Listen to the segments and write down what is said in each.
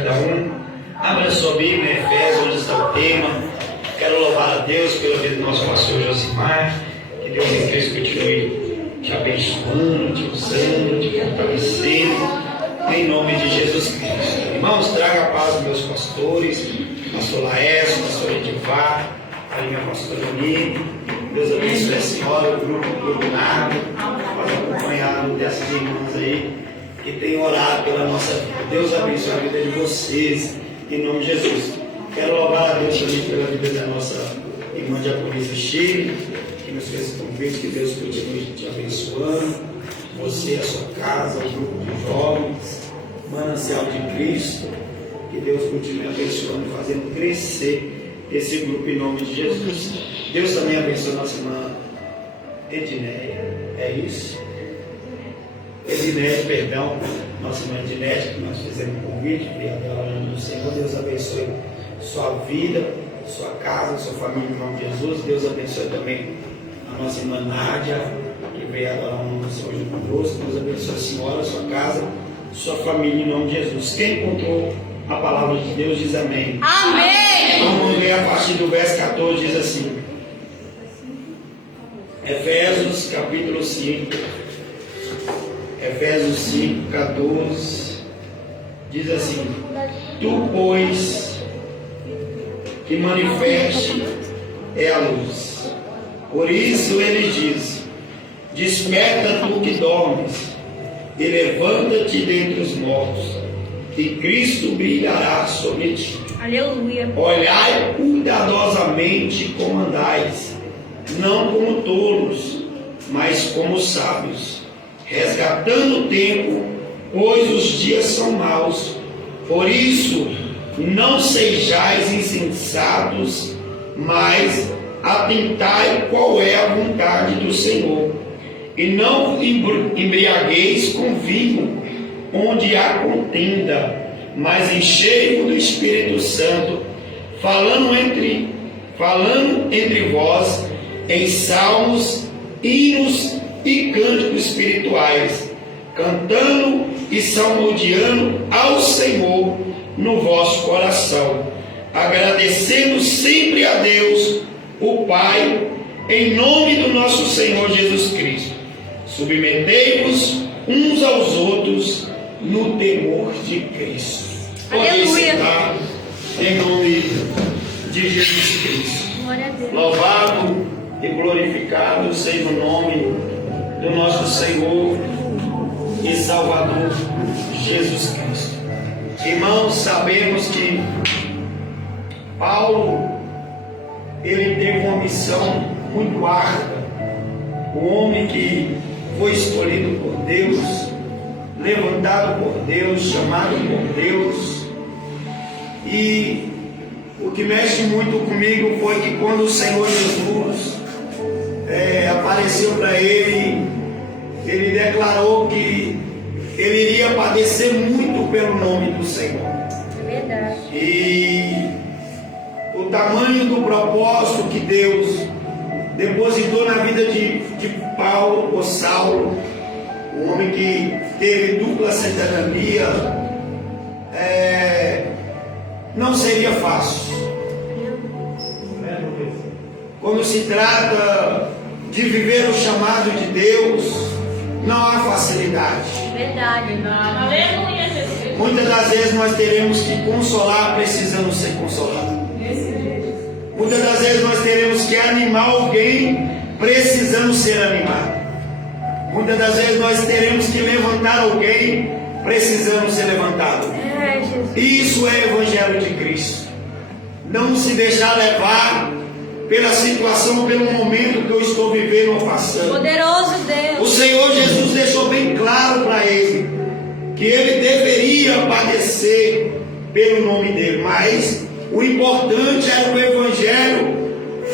cada um. Abra sua Bíblia, Efésios, onde está o tema. Quero louvar a Deus pela vida do nosso pastor Josimar. Que Deus em Cristo continue te abençoando, te usando, te fortalecendo. Em nome de Jesus Cristo. Irmãos, traga a paz dos meus pastores, pastor Laércio, pastor Edivar, a minha pastora Nini. Deus abençoe a senhora, o grupo Nado, pode acompanhar dessas irmãs aí que tem orado pela nossa vida. Deus abençoe a vida de vocês, em nome de Jesus. Quero louvar a Deus também pela vida da nossa irmã de Diaconisa Chile, que nos fez esse convite. Que Deus continue te abençoando, você, a sua casa, o grupo de jovens, Manancial de Cristo. Que Deus continue abençoando e fazendo crescer esse grupo em nome de Jesus. Deus também abençoe nossa irmã Edinéia, é isso? Edinete, perdão, nossa irmã Edinete, que nós fizemos um convite, orando do Senhor. Deus abençoe sua vida, sua casa, sua família em nome de Jesus. Deus abençoe também a nossa irmã Nádia, que veio adorar o nome do Senhor junto conosco. Deus abençoe a senhora, sua casa, sua família em nome de Jesus. Quem encontrou a palavra de Deus diz amém. Amém! Vamos ler a partir do verso 14, diz assim. Efésios capítulo 5. Efésios 5, 14, diz assim: Tu, pois, que manifeste é a luz. Por isso ele diz: Desperta tu que dormes, e levanta-te dentre os mortos, e Cristo brilhará sobre ti. Aleluia. Olhai cuidadosamente como andais, não como tolos, mas como sábios, resgatando o tempo, pois os dias são maus. Por isso, não sejais insensatos, mas atentai qual é a vontade do Senhor. E não embriagueis com vinho, onde há contenda, mas enchei-vos do Espírito Santo, falando entre vós em salmos, hinos e cânticos espirituais, cantando e salmodiando ao Senhor no vosso coração, agradecendo sempre a Deus, o Pai, em nome do nosso Senhor Jesus Cristo. Submetei-vos uns aos outros no temor de Cristo. Podem sentar em nome de Jesus Cristo. Louvado e glorificado seja o nome do nosso Senhor e Salvador Jesus Cristo. Irmãos, sabemos que Paulo, ele teve uma missão muito árdua. O homem que foi escolhido por Deus, levantado por Deus, chamado por Deus. E o que mexe muito comigo foi que quando o Senhor Jesus apareceu para ele, ele declarou que ele iria padecer muito pelo nome do Senhor. É verdade. E o tamanho do propósito que Deus depositou na vida de Paulo, ou Saulo, um homem que teve dupla cidadania, não seria fácil. Quando se trata de viver o chamado de Deus, não há facilidade. Verdade. Aleluia, Jesus. Muitas das vezes nós teremos que consolar precisando ser consolados. Muitas das vezes nós teremos que animar alguém precisando ser animado. Muitas das vezes nós teremos que levantar alguém precisando ser levantado. Isso é o Evangelho de Cristo. Não se deixar levar pela situação, pelo momento que eu estou vivendo ou passando. Poderoso Deus. O Senhor Jesus deixou bem claro para ele que ele deveria padecer pelo nome dele, mas o importante era que o Evangelho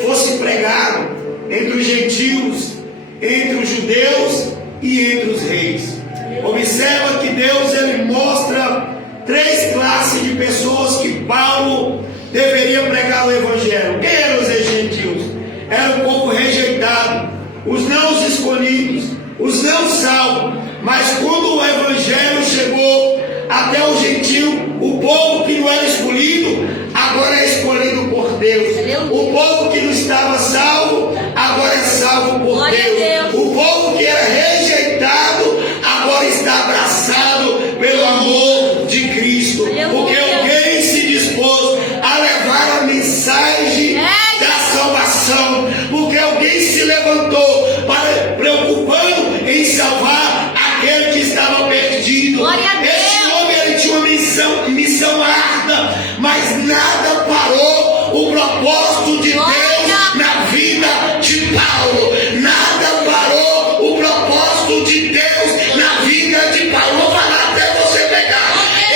fosse pregado entre os gentios, entre os judeus e entre os reis. Observa que Deus ele mostra três classes de pessoas que Paulo deveria pregar o Evangelho. Quem eram os gentios? Era o povo rejeitado, os não escolhidos, os não salvos. Mas quando o Evangelho chegou até o gentio, o povo estava salvo, agora é salvo por Glória a Deus. Deus. O povo que era rejeitado, agora está abraçado pelo amor de Cristo. Aleluia. Porque alguém se dispôs a levar a mensagem da salvação. Porque alguém se levantou para preocupando em salvar aquele que estava perdido. Glória a Deus. Este homem ele tinha uma missão árdua, mas nada parou o propósito de Glória. Deus na vida de Paulo. Nada parou o propósito de Deus na vida de Paulo. Vou falar até você pegar.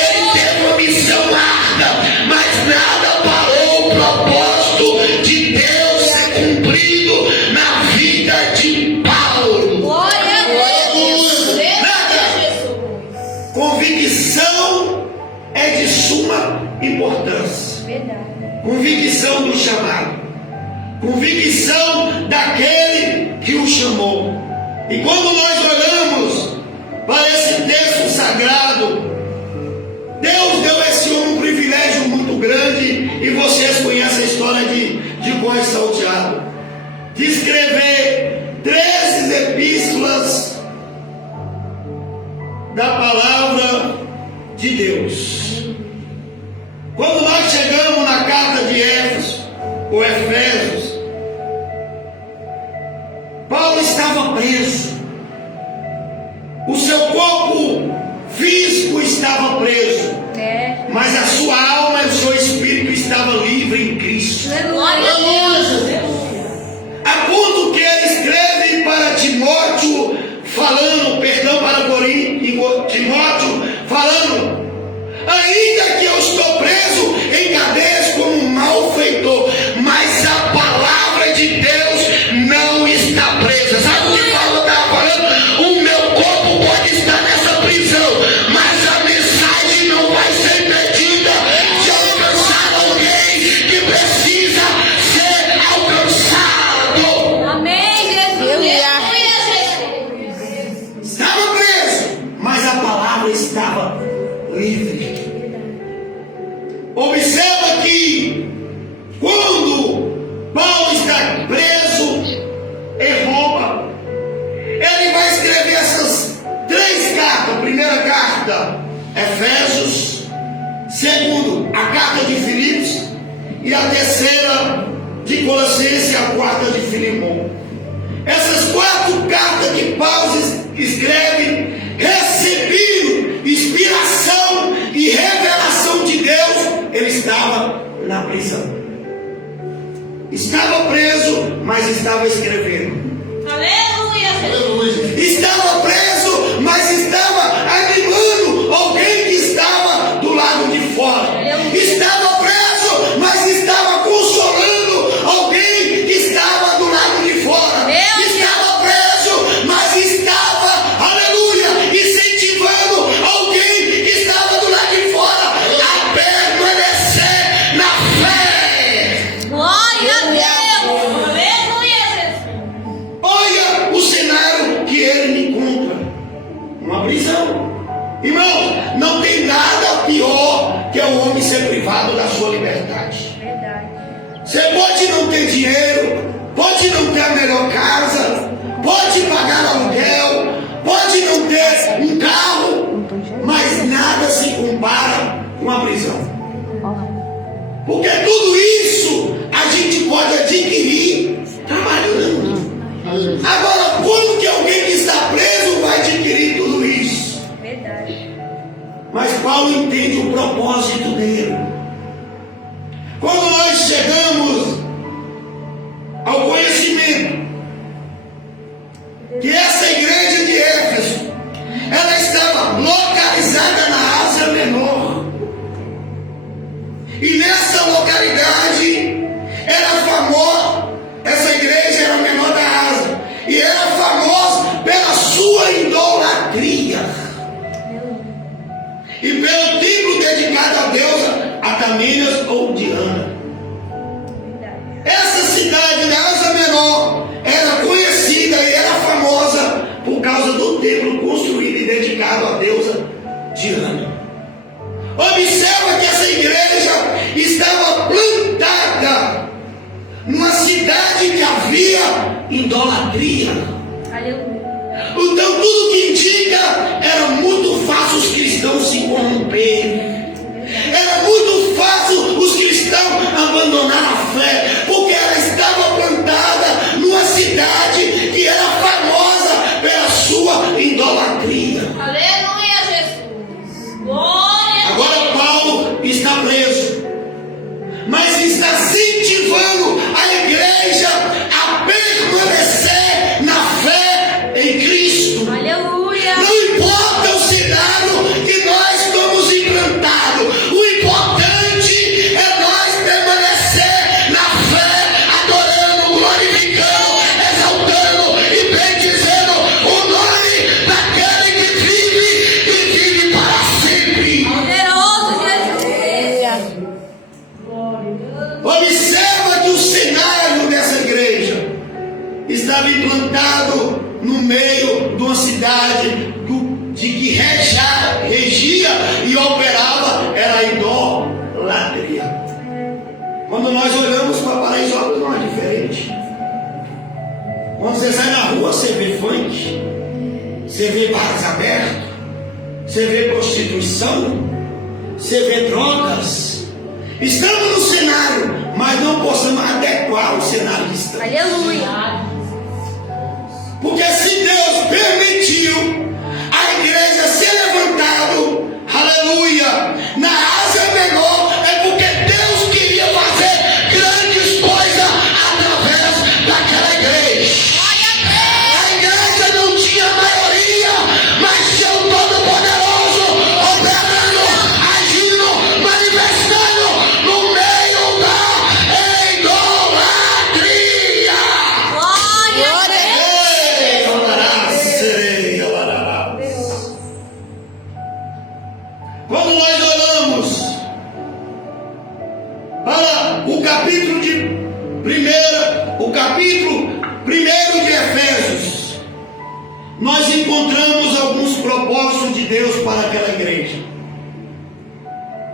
Ele teve uma missão árdua, mas nada parou o propósito de Deus ser cumprido na vida de Paulo. Glória a Deus. Nada. Convicção é de suma importância. Verdade. Convicção do chamado. Convicção daquele que o chamou. E quando nós olhamos para esse texto sagrado, Deus deu a esse homem um privilégio muito grande. E vocês conhecem a história de Góis Salteado, de escrever 13 epístolas da palavra de Deus. Quando nós chegamos na carta de Éfeso, ou Efésios, Paulo estava preso. O seu corpo físico estava preso, mas a sua alma e o seu espírito estavam livres em Cristo. Glória a Deus. A ponto que ele escreve para Timóteo, falando, perdão, para Timóteo, falando: ainda que eu estou preso em cadeias como um malfeitor, mas a palavra de Deus não está presa. Sabe o que Paulo estava falando? O meu corpo pode estar nessa prisão, mas a mensagem não vai ser impedida de alcançar alguém que precisa ser alcançado. Amém, Jesus. Estava preso, mas a palavra estava livre. Observa que quando Paulo está preso em Roma, ele vai escrever essas 3 cartas. A primeira carta, Efésios; segundo, a carta de Filipos; e a terceira, de Colossenses, e a quarta de Filemão. Essas 4 cartas que Paulo escreve receberam inspiração e revelação de Deus. Ele estava na prisão, estava preso, mas estava escrevendo. Aleluia. Estava preso, mas estava animando alguém que estava do lado de fora. Estava preso, mas estava consolando alguém que estava do lado de fora. Estava preso, mas estava, aleluia, incentivando alguém que estava do lado de fora a permanecer na fé. Glória a Deus. Aleluia. Olha o cenário que ele me encontra: uma prisão. Irmão, não tem nada pior que o homem ser privado da sua liberdade. Verdade. Você pode não ter dinheiro, pode não ter a melhor casa, pode pagar aluguel, pode não ter um carro, mas nada se compara com a prisão. Porque tudo isso a gente pode adquirir trabalhando. Agora, como que alguém que está preso vai adquirir tudo isso? Verdade. Mas Paulo entende o propósito dele. Quando nós chegamos ao conhecimento que essa igreja de Éfeso, ela estava localizada na Ásia Menor, e nessa localidade era famosa, essa igreja era a menor da Ásia, e era famosa pela sua idolatria e pelo templo dedicado à deusa Ataminas ou Diana. Essa cidade da Ásia Menor era conhecida e era famosa por causa do templo construído e dedicado à deusa Diana. Observa que essa igreja estava plantada numa numa cidade que havia idolatria. Aleluia. Então tudo que indica era muito fácil os cristãos se corromperem. Era muito fácil os cristãos abandonar a fé, porque ela estava plantada numa cidade que era famosa pela sua idolatria. Aleluia, Jesus. Glória. Agora Paulo está preso, mas está incentivando a igreja a permanecer na fé em Cristo. Aleluia. Não importa o cenário que nós estamos implantados, o importante é nós permanecer na fé, adorando, glorificando, exaltando e bendizendo o nome daquele que vive e vive para sempre. Poderoso Jesus. Observa que o cenário dessa igreja estava implantado no meio de uma cidade de que regia e operava era a idolatria. Quando nós olhamos para Paraisópolis não é diferente. Quando você sai na rua, você vê funk, você vê bares abertos, você vê prostituição, você vê drogas. Estamos no cenário, mas não possamos adequar o cenário que estamos. Aleluia. Porque se Deus permitiu a igreja ser levantado, aleluia, na Ásia Menor, é porque Deus queria fazer grandes coisas através daquela igreja. A igreja não tinha maioria, mas tinha o Todo-Poderoso operando, agindo, manifestando no meio da idolatria. Glória a Deus. Quando nós olhamos para o capítulo 1 de Efésios, nós encontramos alguns propósitos de Deus para aquela igreja.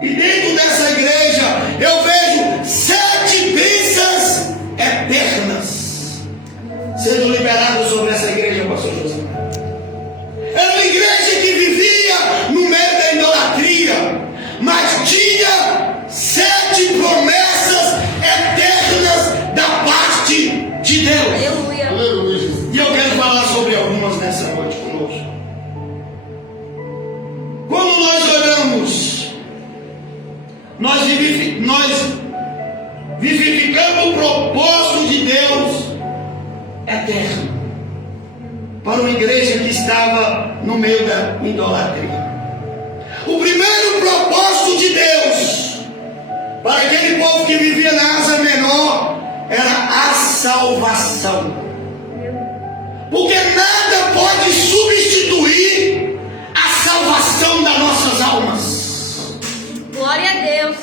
E dentro dessa igreja eu vejo 7 bênçãos eternas sendo liberadas sobre essa igreja, pastor José. Era uma igreja que vivia no meio da idolatria, mas tinha 7 promessas eternas da parte de Deus. Aleluia. E eu quero falar sobre algumas nessa noite conosco. Quando nós olhamos, nós vivificamos o propósito de Deus eterno para uma igreja que estava no meio da idolatria. O primeiro propósito de Deus para aquele povo que vivia na Ásia Menor era a salvação. Porque nada pode substituir a salvação das nossas almas. Glória a Deus.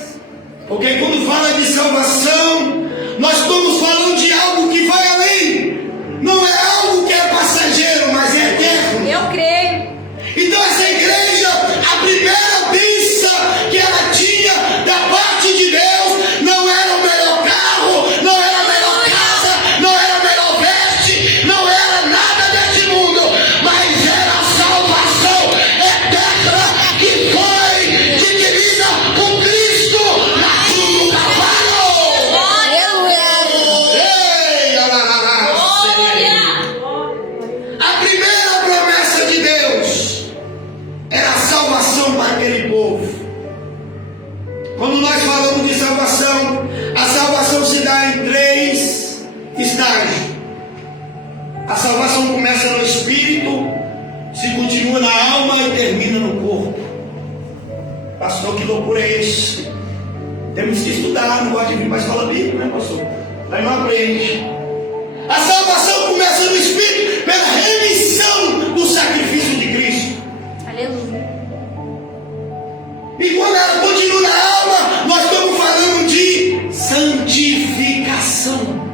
Porque quando fala de salvação, nós estamos falando de algo que vai além. Não é algo que é passageiro, mas é eterno. Eu creio. Então essa igreja, a primeira bênção que ela tinha da parte de Deus, não era o melhor carro, não era a melhor casa, não era a melhor veste, não era nada deste mundo, mas era a salvação eterna que foi adquirida por Cristo na cruz do Calvário. Ei, lá, lá, lá, lá. A primeira promessa de Deus era a salvação para aquele povo. Quando nós falamos de salvação, a salvação se dá em 3 estágios. A salvação começa no espírito, se continua na alma e termina no corpo. Pastor, que loucura é esse? Temos que estudar, não gosta de vir para a escola bíblica, né, pastor? Aí não aprende. A salvação começa no espírito, pela remissão do sacrifício de Cristo. Aleluia. E quando ela continua na alma, nós estamos falando de santificação.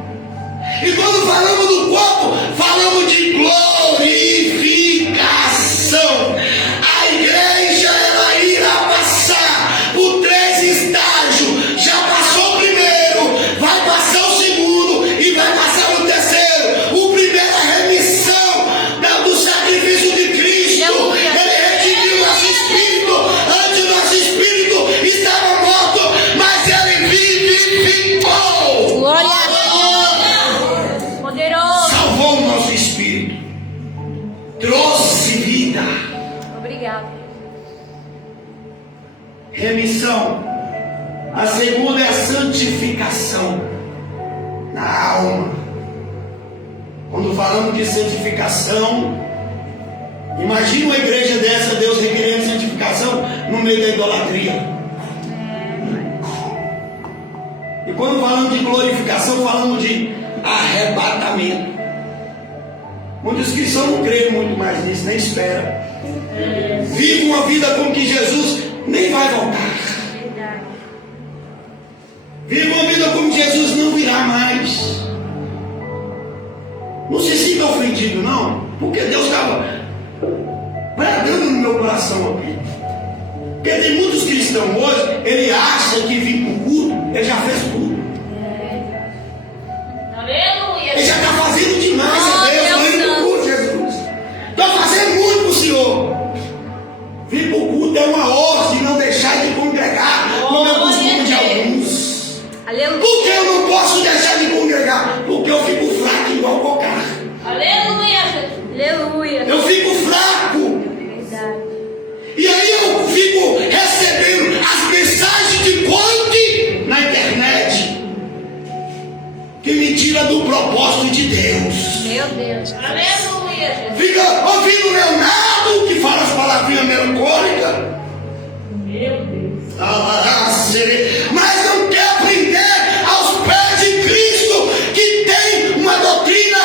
E quando falamos do corpo, falamos de glorificação. A igreja, ela irá passar por 3 estágios. Já passou o primeiro, vai passar o segundo remissão. A segunda é a santificação na alma. Quando falamos de santificação, imagina uma igreja dessa, Deus requerendo santificação no meio da idolatria. E quando falamos de glorificação, falamos de arrebatamento. Muitos cristãos não creem muito mais nisso, nem esperam. Vive uma vida como que Jesus nem vai voltar. Vive uma vida como Jesus não virá mais. Não se sinta ofendido, não, porque Deus estava pregando no meu coração aqui. Porque tem muitos cristãos hoje, ele acha que vir para o culto, ele já fez tudo. Aleluia. Ele já está fazendo demais a Deus, não indo para o culto, Jesus. Estou fazendo muito para o Senhor. Vir para o culto é uma ordem, não deixar de congregar, como é o costume de alguns. Aleluia. Por que eu não posso deixar de congregar? Porque eu fico fraco igual cocar. Aleluia. Aleluia. Eu fico fraco. Verdade. E aí eu fico recebendo as mensagens de coach na internet que me tira do propósito de Deus. Meu Deus. Aleluia. Fica ouvindo o Leonardo que fala as palavrinhas melancólicas. Meu Deus. Mas não quer aprender aos pés de Cristo, que tem uma doutrina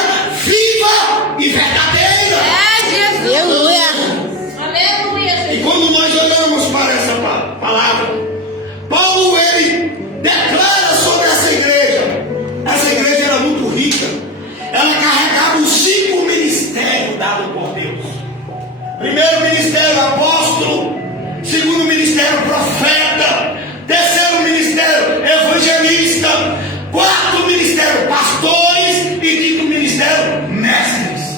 viva e verdadeira. É Jesus. Aleluia. Aleluia. E quando nós olhamos para essa palavra, Paulo ele declara sobre essa igreja. Essa igreja era muito rica. Ela carregava os 5 ministérios dados por Deus. Primeiro ministério apóstolo, segundo ministério profeta, terceiro ministério evangelista, quarto ministério pastores e quinto ministério mestres.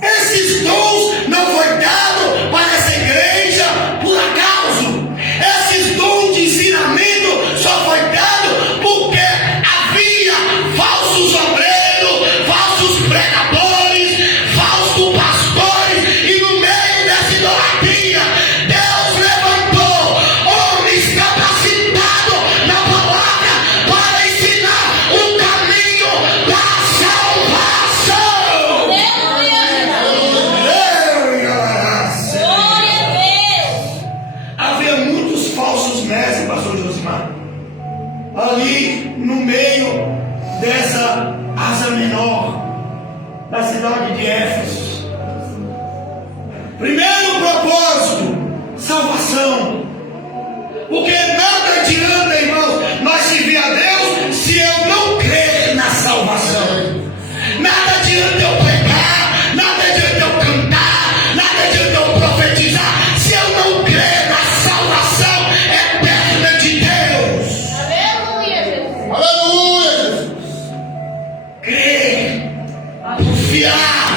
Esses dons não foi dado para essa igreja por acaso. Esses dons de ensinamento só foi dado porque havia falsos obreiros, falsos pregadores, falsos pastores, e no meio dessa idolatria Deus levantou homens capacitados na palavra para ensinar o caminho da salvação. Glória a Deus. Havia muitos falsos mestres, pastor Josimar, ali no meio dessa Ásia Menor, da cidade de Éfeso. Primeiro propósito, salvação. Porque nada adianta, irmãos, nós servir a Deus se eu não crer na salvação. Nada adianta eu pregar, nada adianta eu cantar, nada adianta eu profetizar se eu não crer na salvação eterna de Deus. Aleluia, Jesus. Aleluia, Jesus. Crer, confiar.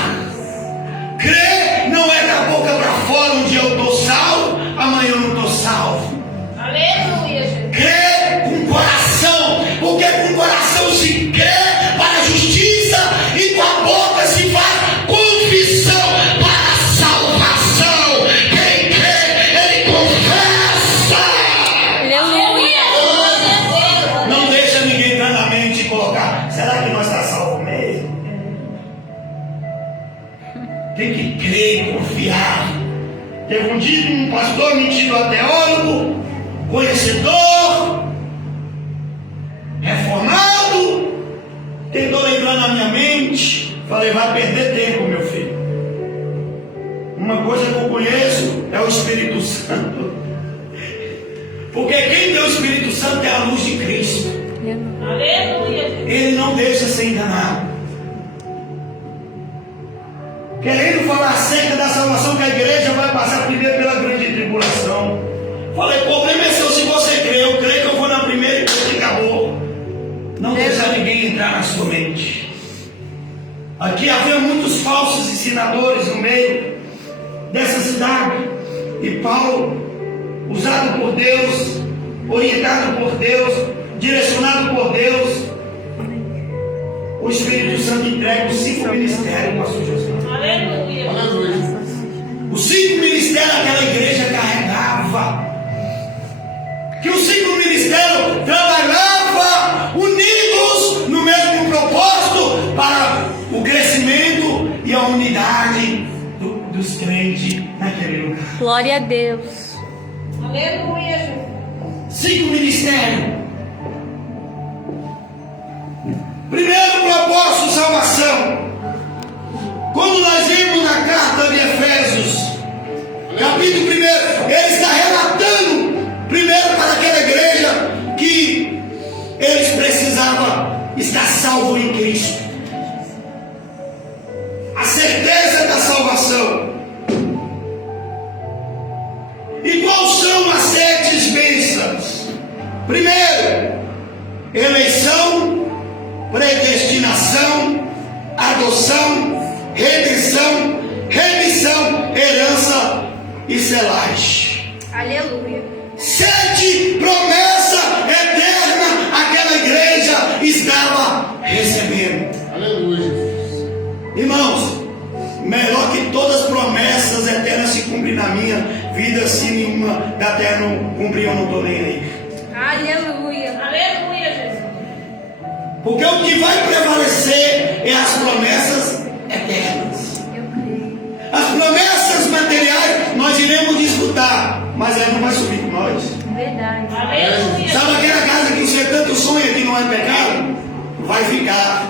Crer não é da boca para fora, um dia eu estou salvo, amanhã eu não estou salvo. Aleluia, Jesus. Crer com coração, porque com coração se crê para a justiça e com a boca se faz confissão para a salvação. Quem crê, ele confessa. Aleluia. Glória a Deus. Não deixa ninguém entrar na mente e colocar: será que nós estamos salvos mesmo? Tem que crer e confiar. Teve um dia um pastor metido a teólogo, conhecedor, reformado, tentou lembrar na minha mente. Falei: vai perder tempo, meu filho. Uma coisa que eu conheço é o Espírito Santo. Porque quem tem o Espírito Santo é a luz de Cristo. Aleluia. Ele não deixa ser enganado. Querendo falar acerca da salvação, que a igreja vai passar primeiro pela grande tribulação. Falei: o problema é seu se você crê. Eu creio que eu vou na primeira e depois acabou. Não deixa ninguém entrar na sua mente. Aqui havia muitos falsos ensinadores no meio dessa cidade. E Paulo, usado por Deus, orientado por Deus, direcionado por Deus, o Espírito Santo entrega os 5 ministérios, pastor José. Aleluia. Os 5 ministérios aquela igreja carregava. que os 5 ministérios trabalhavam unidos no mesmo propósito para o crescimento e a unidade dos crentes naquele lugar. Glória a Deus. Aleluia, Jesus. 5 ministérios. Primeiro propósito, salvação. Quando nós vimos na carta de Efésios, capítulo 1, ele está relatando primeiro para aquela igreja que eles precisavam estar salvos em Cristo. A certeza da salvação. E quais são as 7 bênçãos? Primeiro, eleição, predestinação, adoção, redenção, remissão, herança e selagem. Aleluia. 7 promessas eternas aquela igreja estava recebendo. Aleluia. Irmãos, melhor que todas as promessas eternas se cumprem na minha vida, se nenhuma da terra não cumprir, eu não estou nem aí. Aleluia. Aleluia, Jesus. Porque o que vai prevalecer é as promessas eternas. Eu creio. As promessas materiais nós iremos disputar, mas ela não vai subir com nós. Verdade. Aleluia. Sabe aquela casa que você tanto sonha que não é pecado? Vai ficar.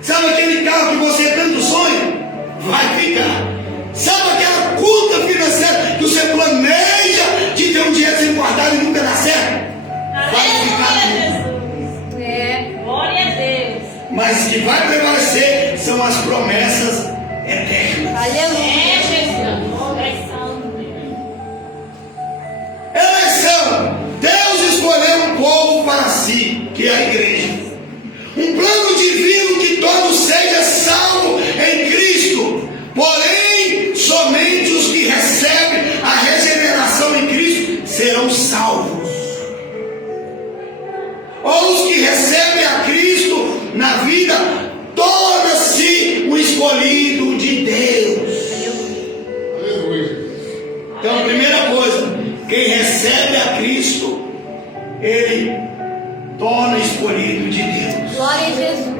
Sabe aquele carro que você tanto sonha? Vai ficar. Sabe aquela conta financeira que você planeja de ter um dinheiro sem guardado e nunca dá certo? Vai ficar. Aleluia, Jesus. É. Glória a Deus. Mas o que vai prevalecer são as promessas eternas. Aleluia. É, Jesus. Oração. Eleição. Deus escolheu um povo para si, que é a igreja. Um plano divino que todos sejam salvos em Cristo. Porém, somente os que recebem a regeneração em Cristo serão salvos. Ou os que recebem a Cristo na vida, torna-se o escolhido de Deus. Aleluia. Então, a primeira coisa, quem recebe a Cristo, ele torna escolhido de Deus. Glória a Jesus.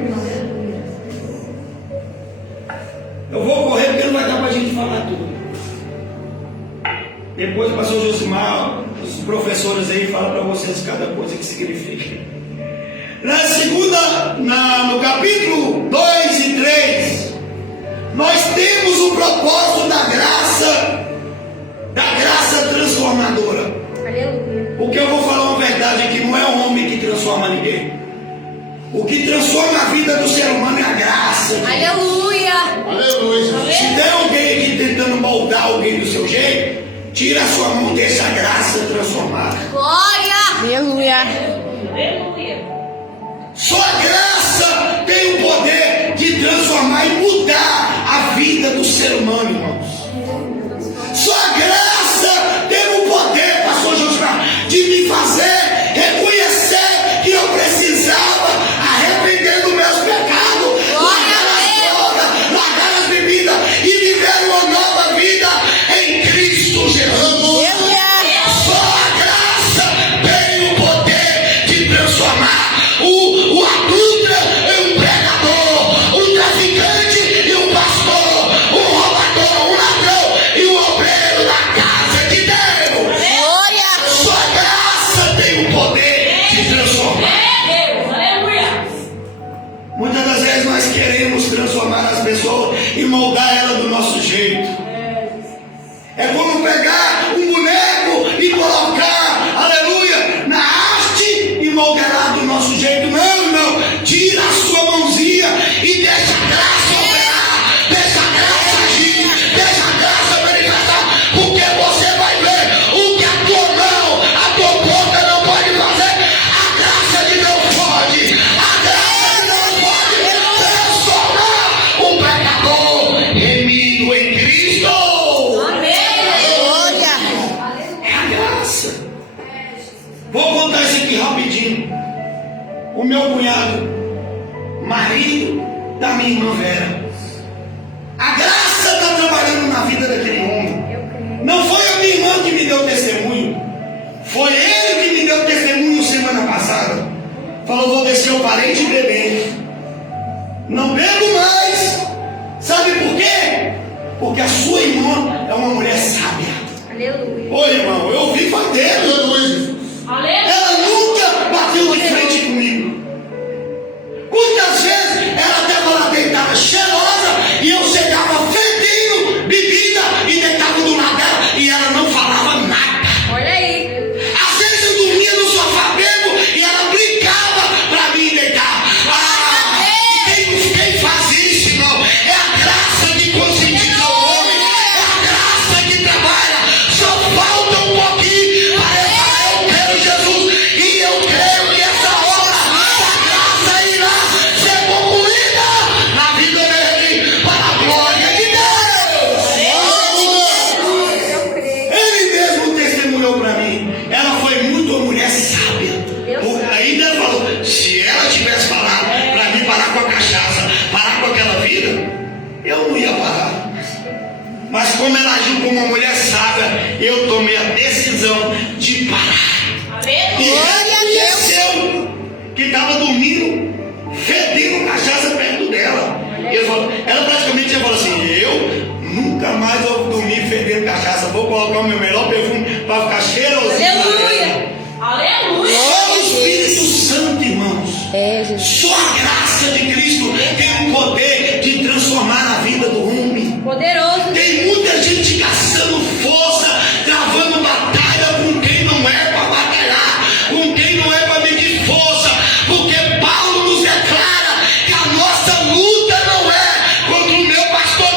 Eu vou correr porque não vai dar para a gente falar tudo. Depois o pastor Josimar, os professores aí falam para vocês cada coisa que significa. No capítulo 2 e 3, nós temos o propósito da graça transformadora. Aleluia. Porque eu vou falar uma verdade aqui, não é o homem que transforma ninguém. O que transforma a vida do ser humano é a graça de Deus. Aleluia. Aleluia. Se tem alguém aqui tentando moldar alguém do seu jeito, tira a sua mão e deixa a graça transformar. Glória. Aleluia. Aleluia. Só a graça tem o poder de transformar e mudar a vida do ser humano, irmãos. Só a graça tem o poder, pastor Josimar, de me fazer reconhecer que eu precisava arrepender dos meus pecados, largar as drogas, largar as bebidas e viver uma nova vida em Cristo Jesus. Só a graça tem o poder de transformar o adúltero em um pregador, um traficante e um pastor, um roubador, um ladrão e um obreiro da casa de Deus. Glória. Só a graça tem o poder de transformar. É Deus. Aleluia. Muitas das vezes nós queremos transformar as pessoas e moldar ela do nosso jeito. É como pegar um boneco e colocar, aleluia, na arte e modelar do nosso jeito. Não, não. Tira a sua mãozinha e deixa a graça operar, deixa a graça agir, deixa a graça manifestar, porque você vai ver o que a tua mão, a tua boca não pode fazer. A graça de Deus pode. A graça de Deus pode transformar um pecador remido em Cristo. Glória. É a graça. Vou contar isso aqui rapidinho. O meu cunhado, marido da minha irmã Vera. A graça está trabalhando na vida daquele homem. Não foi a minha irmã que me deu testemunho. Foi ele que me deu parei de beber. Não bebo mais. Sabe por quê? Porque a sua irmã é uma mulher sábia. Aleluia. Ô irmão, eu ouvi fazer. Aleluia. Aleluia. Ela nunca bateu de frente comigo. Quantas vezes ela até lá deitada cheirosa e eu chegava fedendo bebida e deitava do lado dela e ela não falava nada. Olha aí. Às vezes eu dormia no sofá bebo e ela brincava pra mim deitar. Quem faz isso, irmão? É a graça de conseguir ao homem. É a graça que trabalha. Só falta um pouquinho para eu falar, eu quero Jesus. E eu creio que essa obra da graça irá ser concluída na vida dele para a glória de Deus. Ele mesmo testemunhou para mim. Ela foi muito uma mulher sábia. Ainda falou, se ela tivesse falado para mim parar com a cachaça, parar com aquela vida, eu não ia parar. Mas como ela agiu como uma mulher sábia, eu tomei a decisão de parar. E reconheceu que estava dormindo, fedendo cachaça perto dela. Ela praticamente ia falar assim, eu nunca mais vou dormir fedendo cachaça, vou colocar o meu melhor perfume para ficar cheirosinho. Aleluia. Aleluia. Só o Espírito Santo, irmãos. Só a graça de Cristo tem o poder de transformar a vida do homem. Poderoso. Tem muita gente gastando força, travando batalha com quem não é para batalhar, com quem não é para medir força, porque Paulo nos declara que a nossa luta não é contra o meu pastor,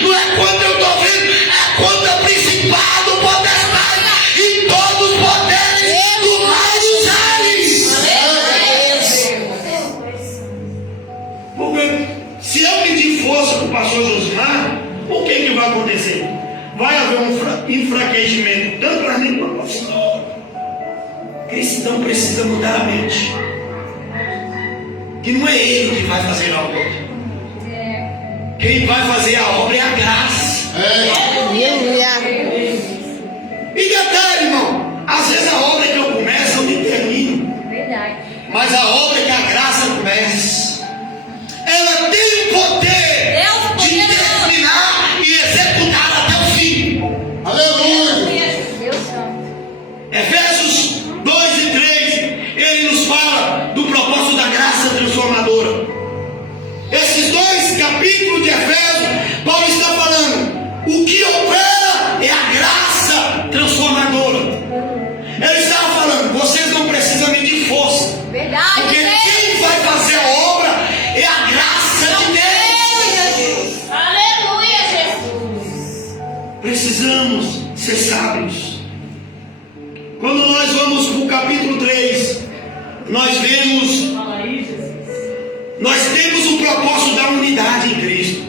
não é contra eu estou vendo, é contra o principado, potestade e todos os poderes do mal dos ares. Porque se eu medir força para o pastor Josimar, o que vai acontecer? Vai haver um enfraquecimento tanto para mim quanto para o pastor. Cristão precisa mudar a mente. Que não é ele que vai fazer a obra. Quem vai fazer a obra é a graça. Aleluia. E detalhe, irmão, às vezes a obra que eu começo eu nem termino. Verdade. Mas a obra que a graça começa, ela tem o poder de terminar e executar até o fim. Aleluia. Deus santo. Efésios 2 e 3, ele nos fala do propósito da graça transformadora. Esses dois capítulos de Efésios, Paulo está falando, o que opera é a graça transformadora. Ele estava falando, vocês não precisam medir força, Verdade. porque quem vai fazer a obra é a graça de Deus. Aleluia, Jesus. Precisamos ser sábios. Quando nós vamos para o capítulo 3, nós vemos, Fala aí, Jesus. nós temos o propósito da unidade em Cristo.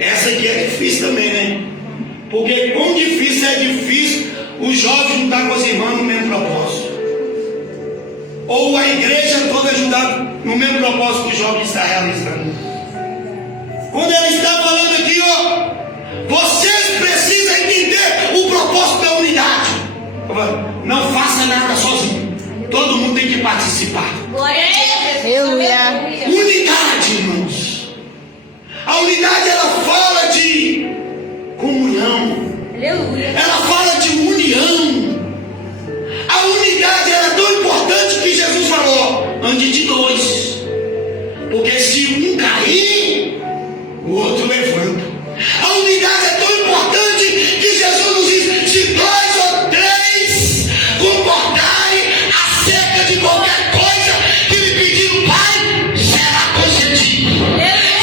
Essa aqui é difícil também, né? Porque quão difícil os jovens juntar com as irmãs no mesmo propósito. Ou a igreja toda ajudar no mesmo propósito que o jovem está realizando. Quando ele está falando aqui, ó, vocês precisam entender o propósito da unidade. Não faça nada sozinho. Todo mundo tem que participar. Glória a Deus. Aleluia. Unidade, irmãos. A unidade, ela fala de comunhão. Aleluia. Ela fala de união. A unidade era tão importante que Jesus falou, ande de dois. Porque se um cair, o outro levanta. A unidade é tão importante que Jesus nos diz, se dois ou três concordarem acerca de qualquer coisa que lhe pedir o Pai, será concedido.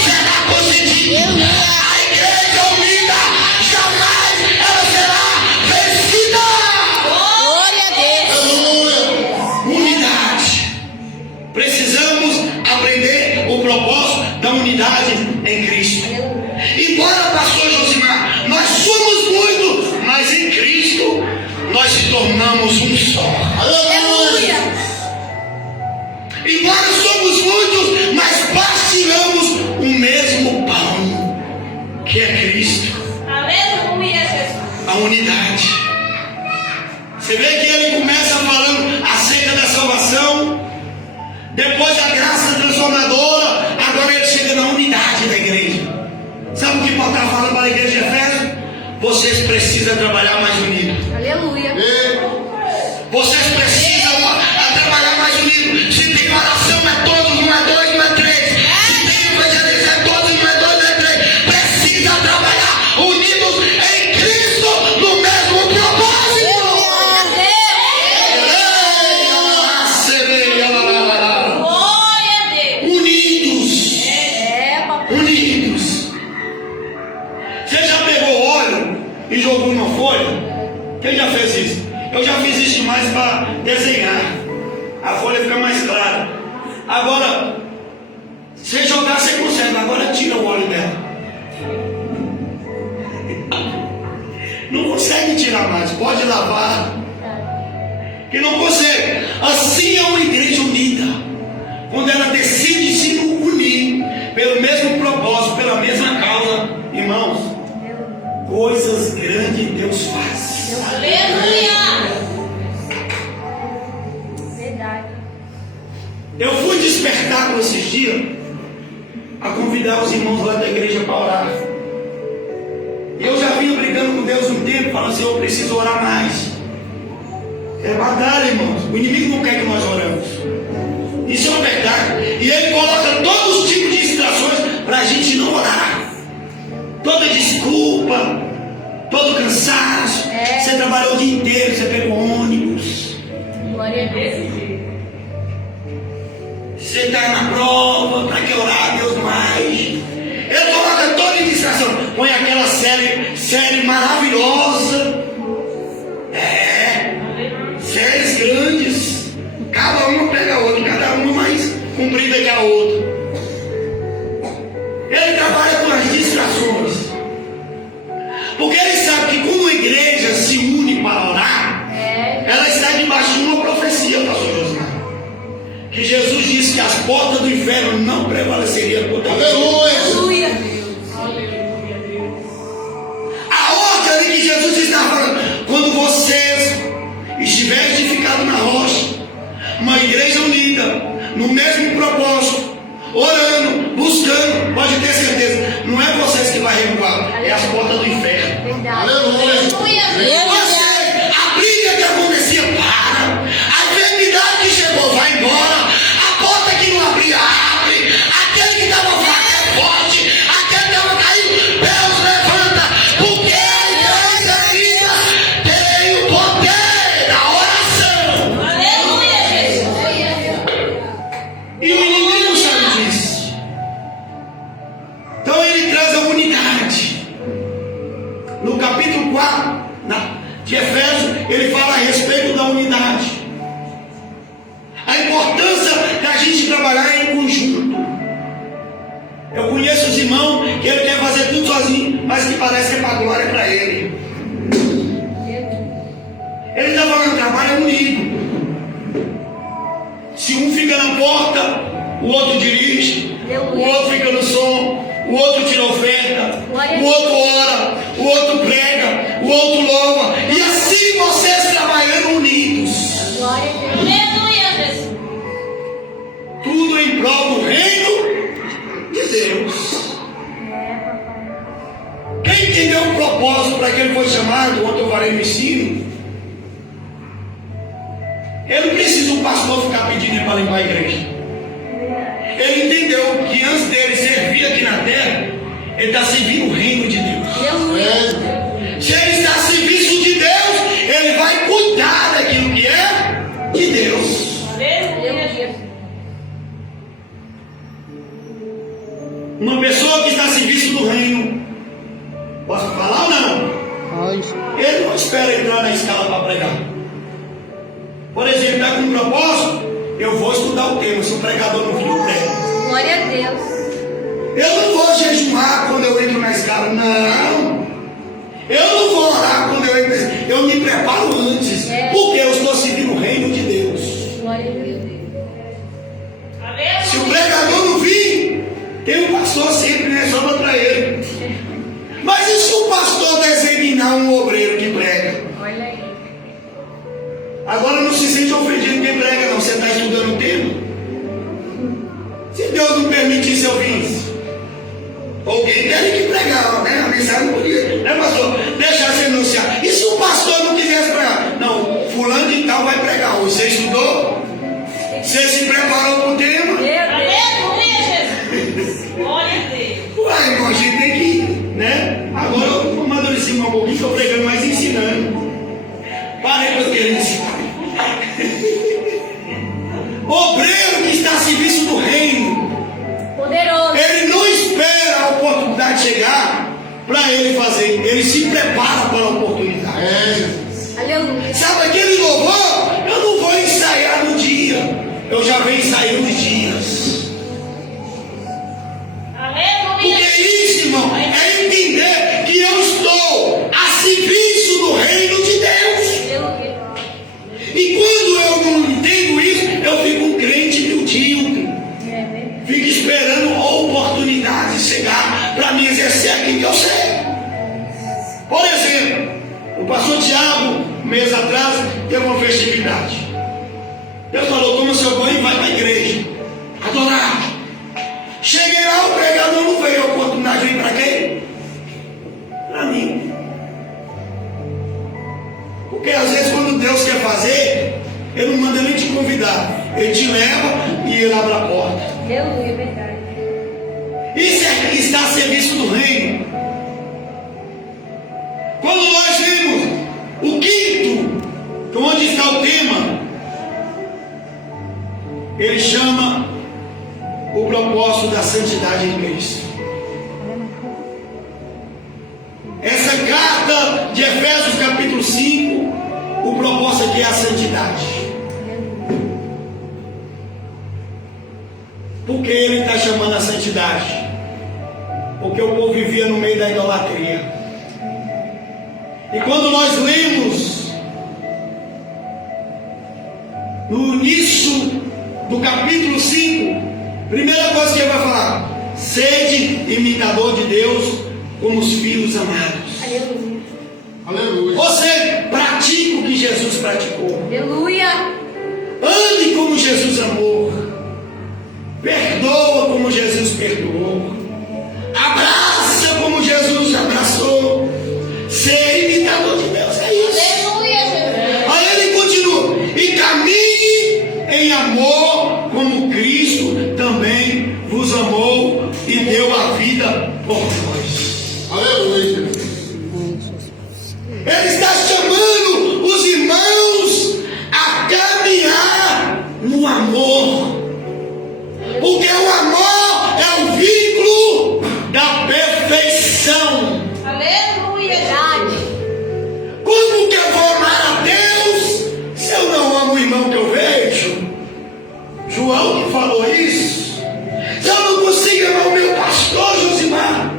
Será concedido. A igreja unida jamais ela será vencida. Glória a Deus. Aleluia. Unidade. Precisamos aprender o propósito da unidade em Cristo. Embora, pastor Josimar, nós somos muitos, mas em Cristo nós se tornamos um só. Aleluia. Embora somos muitos, mas partilhamos o mesmo pão, que é Cristo. Aleluia, Jesus. A unidade. Você vê que ele começa falando acerca da salvação, depois da graça. transformadora, agora ele chega na unidade da igreja. Sabe o que Paulo está falando para a igreja de Efésio? Vocês precisam trabalhar mais unidos. Aleluia. Vocês precisam trabalhar mais unidos. Se tem oração, é todos, não é dois, não é três. Se tem evangelismo, é todos, não é dois, não é três. Precisa trabalhar unidos em Cristo no mesmo propósito. Glória a Deus. Unidos. Unidos. Você já pegou óleo e jogou uma folha? Quem já fez isso? Eu já fiz isso demais para desenhar. A folha fica mais clara. Agora, se jogar, você consegue. Agora tira o óleo dela. Não consegue tirar mais. Pode lavar. Que não consegue. Assim é uma igreja unida. Quando ela decide se unir pelo mesmo propósito, pela mesma causa, irmãos, coisas grandes Deus faz. Aleluia. Verdade. Eu fui despertar por esses dias a convidar os irmãos lá da igreja para orar. E eu já vinha brigando com Deus um tempo, falando assim: eu preciso orar mais. É batalha, irmãos. O inimigo não quer que nós oramos. Isso é uma verdade. E ele coloca todos os tipos de distrações para a gente não orar. Toda desculpa, todo cansaço. Você trabalhou o dia inteiro, você pegou ônibus. Glória a Deus. Você está na prova, para que orar a Deus mais? Ele coloca toda distração. Põe aquela série maravilhosa. Séries grandes. Cada uma pega a outra, cada uma mais comprida que a outra. Ele trabalha com as distrações. Porque ele sabe que como a igreja se une para orar, ela está debaixo de uma profecia, pastor José. Que Jesus disse que as portas do inferno não prevaleceriam contra ele. Aleluia. A ordem que Jesus está falando: quando vocês estiverem edificados na rocha, uma igreja unida, no mesmo propósito, orando, buscando, pode ter certeza, não é vocês que vai recuar, é as portas do inferno. Verdade. Aleluia. Você, a briga que acontecia para, a enfermidade que chegou vai embora, a porta que não abria abre, aquele que estava fraco é forte, aquele que estava caído, Deus levanta, porque a igreja tem o poder da oração. Aleluia, Jesus. E o inimigo sabe disso. Então ele traz a unidade. No capítulo 4 de Efésios, ele fala a respeito da unidade. A importância da gente trabalhar em conjunto. Eu conheço os irmãos que ele quer fazer tudo sozinho, mas que parece que é para a glória para ele. Ele está falando, trabalho unido. Se um fica na porta, o outro dirige, o outro fica no som, o outro tira oferta, o outro ora, o outro prega, o outro louva. E assim vocês trabalhando unidos. Glória a Deus. Aleluia, Jesus. Tudo em prol do reino de Deus. Quem entendeu o propósito para que ele foi chamado, ontem eu farei no ensino, ele não precisa um pastor ficar pedindo para limpar a igreja. Ele entendeu que antes dele servir aqui na terra, ele está servindo o reino de Deus. Se ele está a serviço de Deus, ele vai cuidar daquilo que é de Deus. Aleluia. Uma pessoa que está a serviço do reino, posso falar ou não? Pode. Ele não espera entrar na escala para pregar. Por exemplo, está com um propósito, eu vou estudar o tema. Se o pregador não vir, eu prego. Glória a Deus. Eu não vou jejuar quando eu entro na escala, não. Eu não vou orar quando eu entro. Eu me preparo antes, porque eu estou seguindo o reino de Deus. Glória a Deus. Se o pregador não vir, tem um pastor sempre, né? Sobra para ele. Mas e se o pastor designar um obreiro que prega? Olha aí. Agora não se sente ofendido quem prega, não. Você está estudando o tema? Se Deus não permitisse eu vir? Alguém teve que pregar, né? A mensagem não podia, né, pastor? Deixa se anunciar. E se o pastor não quisesse pregar? Não, fulano de tal vai pregar hoje. Você estudou? Você se preparou para o tema? Aleluia, Jesus. Glória a Deus. Uai, irmão, a gente tem que ir, né? Agora eu amadureci um pouquinho, estou pregando mais ensinando. Parei para eu querer ensinar. Obreiro que está a serviço do reino, Poderoso. ele não espera a oportunidade chegar para ele fazer, ele se prepara para a oportunidade. É, Jesus. Aleluia. Sabe aquele louvor? Eu não vou ensaiar no dia, eu já venho ensaiando os dias. Aleluia. Porque isso, irmão, é entender que eu estou a serviço do reino de Deus. Aleluia. E quando eu não entendo isso, eu fico um crente medíocre. Fico esperando a oportunidade chegar para me exercer aquilo que eu sei. Por exemplo, o pastor Tiago, um mês atrás, teve uma festividade. Deus falou: toma seu banho e vai para a igreja adorar. Cheguei lá, o pregador não veio. A oportunidade veio para quem? Para mim. Porque às vezes quando Deus quer fazer, Ele não manda nem te convidar. Ele te leva e Ele abre a porta. Aleluia, verdade. Isso é estar a serviço do reino. Quando nós vemos o quinto, onde está o tema, ele chama o propósito da santidade em Cristo. Essa carta de Efésios capítulo 5, o propósito aqui é a santidade. Por que ele está chamando a santidade? Porque o povo vivia no meio da idolatria. E quando nós lemos no início do capítulo 5, primeira coisa que ele vai falar: sede imitador de Deus como os filhos amados. Aleluia. Aleluia. Você pratica o que Jesus praticou. Aleluia. Ande como Jesus amou. Perdoa como Jesus perdoou. Abraça como Jesus abraçou. Ser imitador de Deus, é isso. Aleluia, Jesus. Aí ele continua: e caminhe em amor como Cristo também vos amou e deu a vida por nós. Aleluia. Ele está chamando os irmãos a caminhar no amor. Porque o amor é o vínculo da perfeição. Aleluia, Verdade. Como que eu vou amar a Deus se eu não amo o irmão que eu vejo? João que falou isso. Se eu não consigo amar o meu pastor Josimar,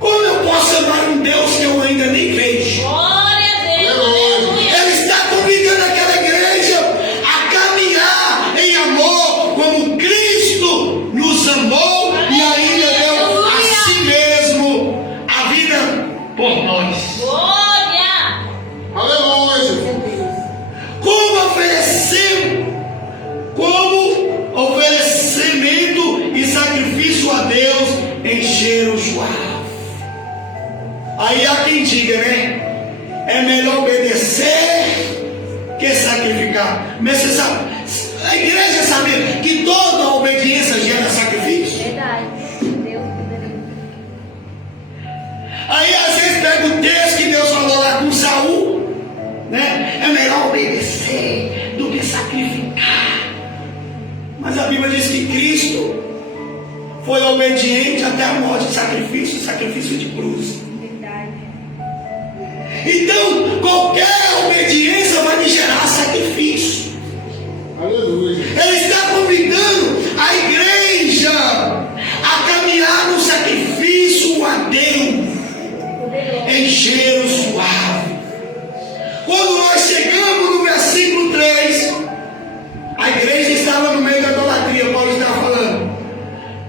como eu posso amar um Deus que eu ainda nem vejo? Glória a Deus. Aleluia. Ele está convidando aquela igreja a caminhar em amor como Cristo nos amou e ainda deu a si mesmo a vida por nós. Glória. Aleluia. Como oferecimento e sacrifício a Deus em cheiro suave. Aí há quem diga, né? É melhor obedecer que sacrificar. Mas você sabe, a igreja sabia que toda obediência gera sacrifício. Verdade. Deus poderoso. Aí às vezes pega o texto que Deus falou lá com Saul, né? É melhor obedecer do que sacrificar. Mas a Bíblia diz que Cristo foi obediente até a morte, sacrifício de cruz. Verdade. Então, qualquer obediência vai me gerar sacrifício. Aleluia. Ele está convidando a igreja a caminhar no sacrifício a Deus em cheiro suave. Quando nós chegamos no versículo 3, a igreja estava no meio da idolatria. Paulo está falando: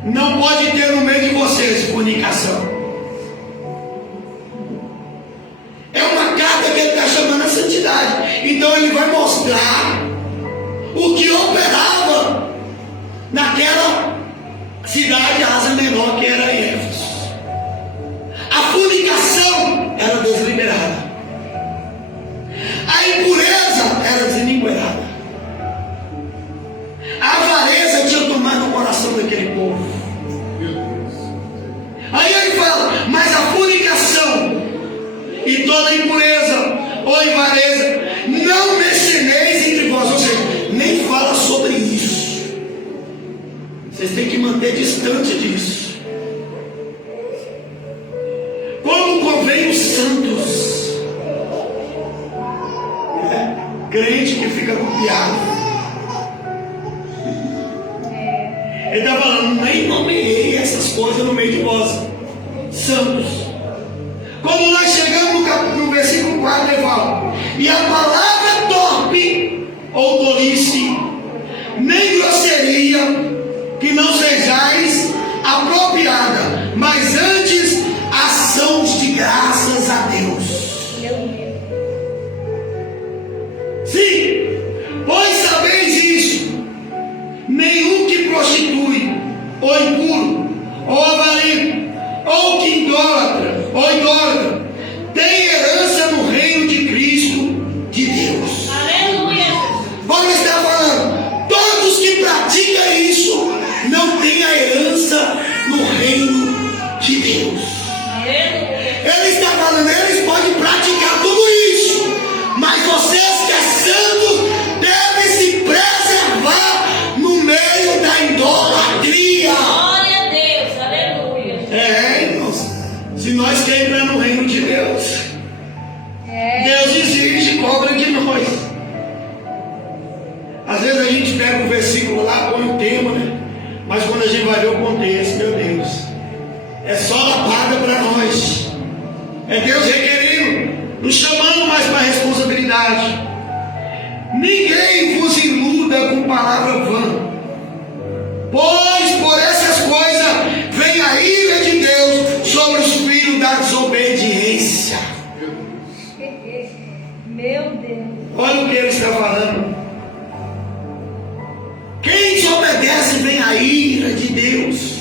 não pode ter no meio de vocês fornicação. É uma carta que ele está chamando a santidade. Então ele vai mostrar o que operava naquela cidade Ásia Menor, que era Éfeso. A fornicação era desliberada. A impureza era deslinguerada. A avareza tinha tomado o coração daquele povo. Meu Deus. Aí ele fala, mas a fornicação e toda impureza ou avareza, não mencioneis entre vós. Ou seja, nem fala sobre isso. Vocês têm que manter distante disso. Como convém os santos. Crente que fica copiado. Ele está falando, nem nomeei essas coisas no meio de vós, santos. Quando nós chegamos no versículo 4, ele fala, e a palavra torpe ou tolice, nem grosseria, que não sejais apropriada, mas antes ações de graças a Deus. Sim, pois sabeis isso, nenhum que prostitui, ou impuro, ou avarento, ou que idólatra, tem herança no reino de Cristo de Deus. Aleluia. Paulo está falando, todos que praticam isso não têm a herança no reino de Deus. Aleluia. Ele está falando, eles podem praticar tudo isso, mas vocês que são santos devem se preservar no meio da idolatria. Glória a Deus. Aleluia. Irmãos, se nós queremos entrar no reino de Deus, Deus exige e cobra de nós. Às vezes a gente pega um versículo lá, põe o tema, né? Mas quando a gente vai ver o contexto, meu Deus, é só lapada para nós. É Deus requerindo, nos chamando mais para a responsabilidade. Ninguém vos iluda com palavra vã, pois por essas coisas vem a ira de Deus sobre os filhos da desobediência. Meu Deus. Olha o que ele está falando. Quem desobedece vem a ira de Deus.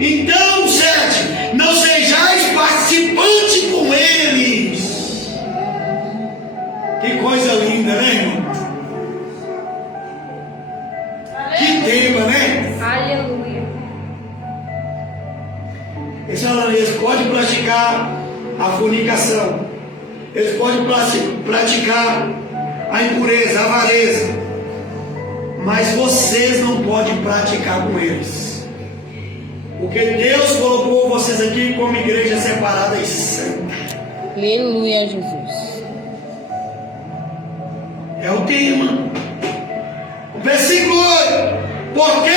Então, 7, não sejais participantes com eles. Que coisa linda, né, irmão? Que tema, né? Aleluia. Eles podem praticar a fornicação, eles podem praticar a impureza, a avareza, mas vocês não podem praticar com eles, porque Deus colocou vocês aqui como igreja separada e santa. Aleluia, Jesus. É o tema. Versículo 8: porque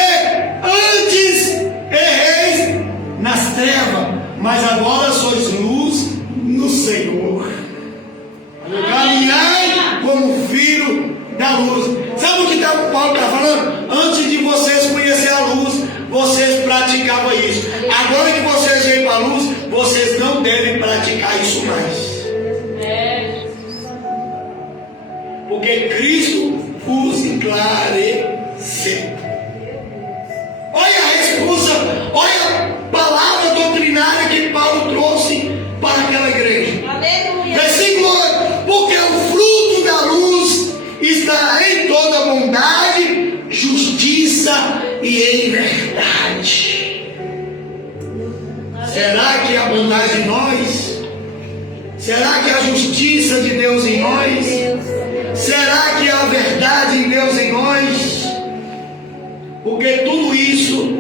antes erreis nas trevas, mas agora sois luz no Senhor. Caminhai como filho da luz. Sabe o que Paulo está falando? Antes de vocês conhecer a luz, vocês praticavam isso. Agora que vocês vêm para a luz, vocês não devem praticar isso mais. Porque Cristo os esclareceu. Olha a resposta, olha a palavra doutrinária que Paulo trouxe para aquela igreja. Aleluia. Versículo 8: porque o fruto da luz está em toda bondade, justiça e em verdade. Será que a bondade em nós? Será que a justiça de Deus em nós? Será que a verdade em Deus em nós? Porque tudo isso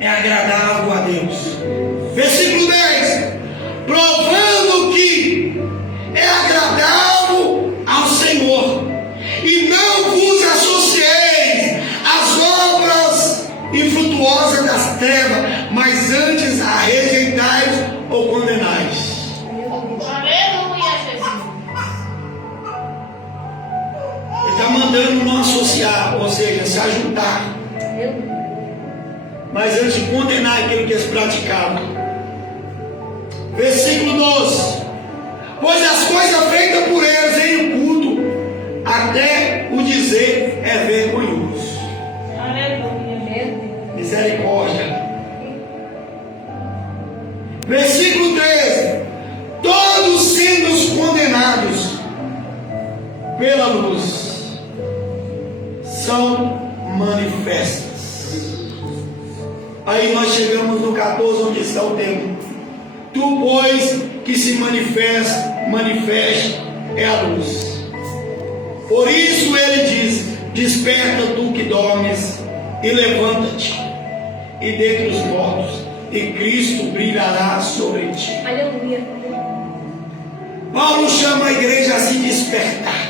é agradável a Deus. Versículo 10: provando que é agradável ao Senhor, e não vos associeis às obras infrutuosas das trevas, mas antes a rejeitais ou condenais. Aleluia, Jesus. Ele está mandando não associar, ou seja, se ajuntar, mas antes de condenar aquilo que eles praticavam. Versículo 12: pois as coisas feitas por eles em culto, até o dizer são manifestas. Aí nós chegamos no 14, onde está o tema. Tu, pois, que se manifeste é a luz. Por isso ele diz: desperta tu que dormes, e levanta-te, e dentre os mortos, e Cristo brilhará sobre ti. Aleluia. Paulo chama a igreja a se despertar,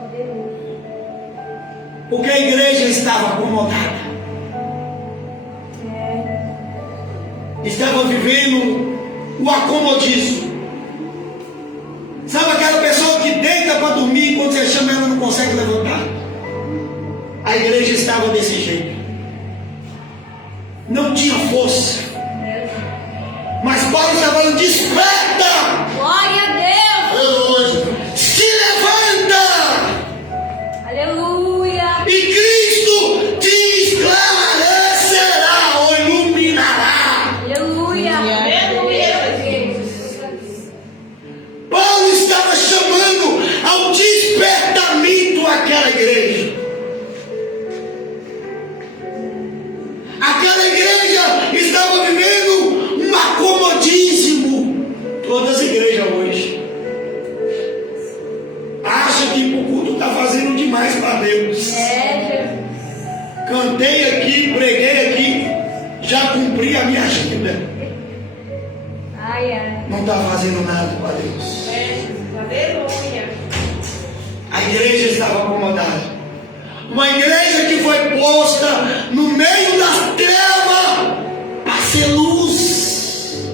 Poderoso. porque a igreja estava acomodada, estava vivendo o acomodismo. Sabe aquela pessoa que deita para dormir e quando você chama ela não consegue levantar? A igreja estava desse jeito, não tinha força. Mas Paulo está falando: desperta, Glória a Deus. Aleluia. se levanta, Aleluia. e Cristo te esclarecerá ou iluminará. Aleluia. Aleluia. Paulo estava chamando ao despertamento aquela igreja. Aquela igreja estava vivendo um acomodismo. Todas as igrejas hoje acham que o culto está fazendo demais para Deus. Cantei aqui, preguei aqui, já cumpri a minha agenda. Ai, ai. Não está fazendo nada para Deus. Aleluia. A igreja estava acomodada. Uma igreja que foi posta no meio das trevas para ser luz.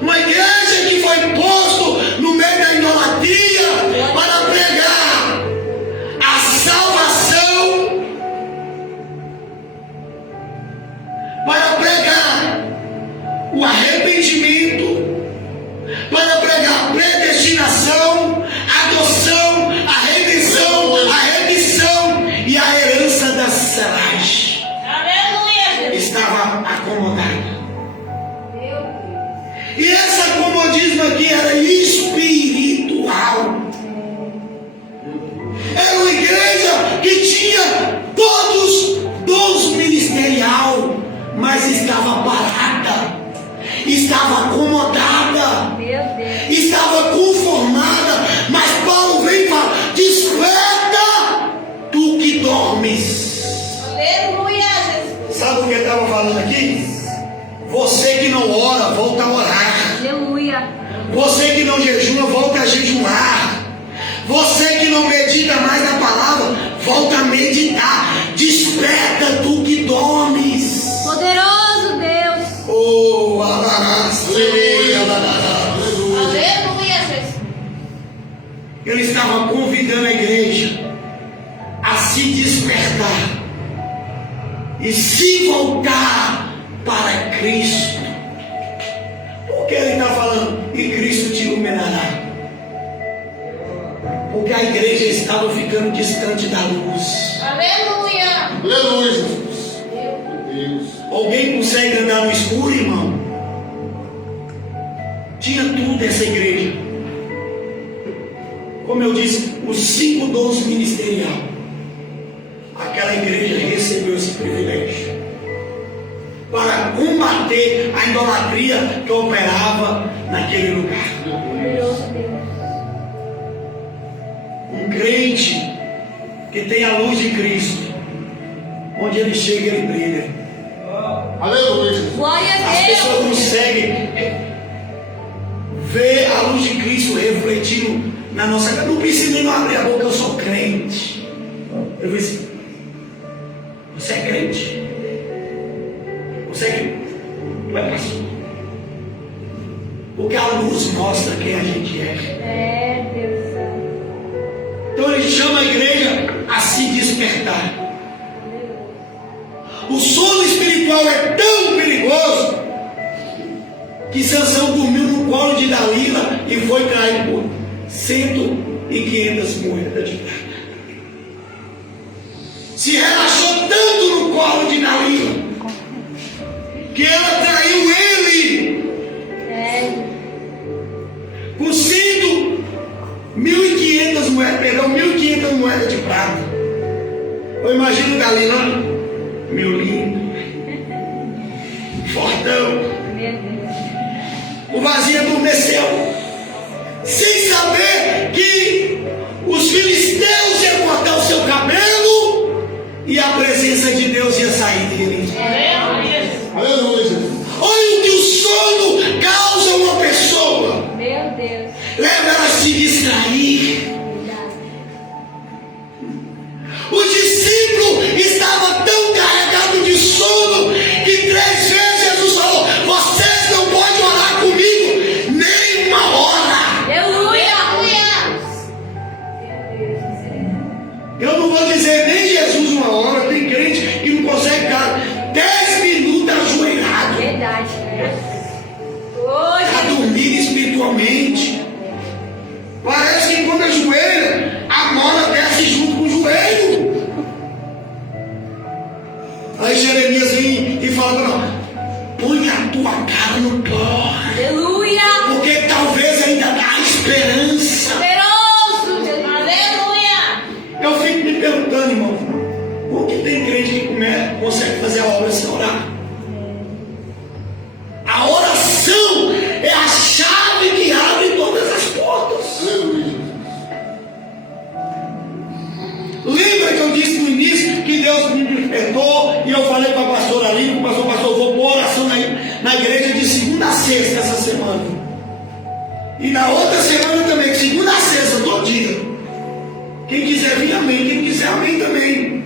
Uma igreja que foi posto no meio da idolatria para pregar a salvação, para pregar o arrependimento, para pregar predestinação, adoção, a redenção, a remissão e a herança das serragens. Aleluia. Estava acomodada. E esse acomodismo aqui era espiritual. Era uma igreja que tinha todos dons ministerial, mas estava parada, estava acomodada, Meu Deus. estava conformada. Mas Paulo vem e fala: desperta, tu que dormes. Aleluia, Jesus. Sabe o que ele estava falando aqui? Você que não ora, volta a orar. Aleluia. Você que não jejua, volta a jejuar. Você que não medita mais na palavra, volta a meditar. Desperta, tu que dormes. Poderoso Deus. Oh, alarás, Aleluia, Jesus. Ele estava convidando a igreja a se despertar e se voltar para Cristo. Por que ele está falando? E Cristo te iluminará. Porque a igreja estava ficando distante da luz. Aleluia. Aleluia, Jesus. Meu Deus. Alguém consegue andar no escuro, irmão? Tinha tudo essa igreja. Como eu disse, os 5 dons ministeriais. Aquela igreja recebeu esse privilégio para combater a idolatria que operava naquele lugar. Poderoso Deus. Um crente que tem a luz de Cristo, onde ele chega, ele brilha. Aleluia, Jesus. Glória As a Deus. pessoas conseguem ver a luz de Cristo refletindo na nossa cara. Não precisa nem abrir a boca: eu sou crente. Eu vou dizer: você é crente? Você é crente? Tu é pastor? Porque a luz mostra quem a gente é. É, Deus. Então ele chama a igreja a se despertar. O sono espiritual é tão perigoso que Sansão dormiu no colo de Dalila e foi traído por 100 moedas de prata. Se relaxou tanto no colo de Dalila que ela traiu ele É. com 1.500 1.500 moedas, perdão, 1.500 moedas de prata. Eu imagino o Galilão, meu lindo, fortão. Meu Deus. O vazio adormeceu, sem saber que os filisteus iam cortar o seu cabelo e a presença de Deus ia sair dele. Aleluia, Jesus. Olha o que o sono causa a uma pessoa. Meu Deus. Leva ela a se distrair. Verdade. O discípulo estava tão carregado de sono que 3 vezes Jesus falou: vocês não podem orar comigo nem uma hora. Aleluia. Eu não vou dizer nem Jesus uma hora. Tem crente que não consegue ficar 10 minutos ajoelhado Verdade. para Hoje. dormir espiritualmente. Parece que quando ajoelha, a mola desce junto com o joelho. Aí Jeremias vem e fala para nós: põe a tua cara no pó, Aleluia. porque talvez ainda há esperança. Poderoso Deus. Aleluia. Eu fico me perguntando, irmão, por que tem crente que consegue fazer a obra sem orar? A oração é a chave que abre todas as portas. Aleluia, Jesus. Lembra que eu disse no início que Deus me despertou e eu falei para a pastora ali, pastor, eu vou pôr oração na igreja de segunda a sexta essa semana. E na outra semana também, de segunda a sexta, todo dia. Quem quiser vir, amém. Quem quiser, amém também.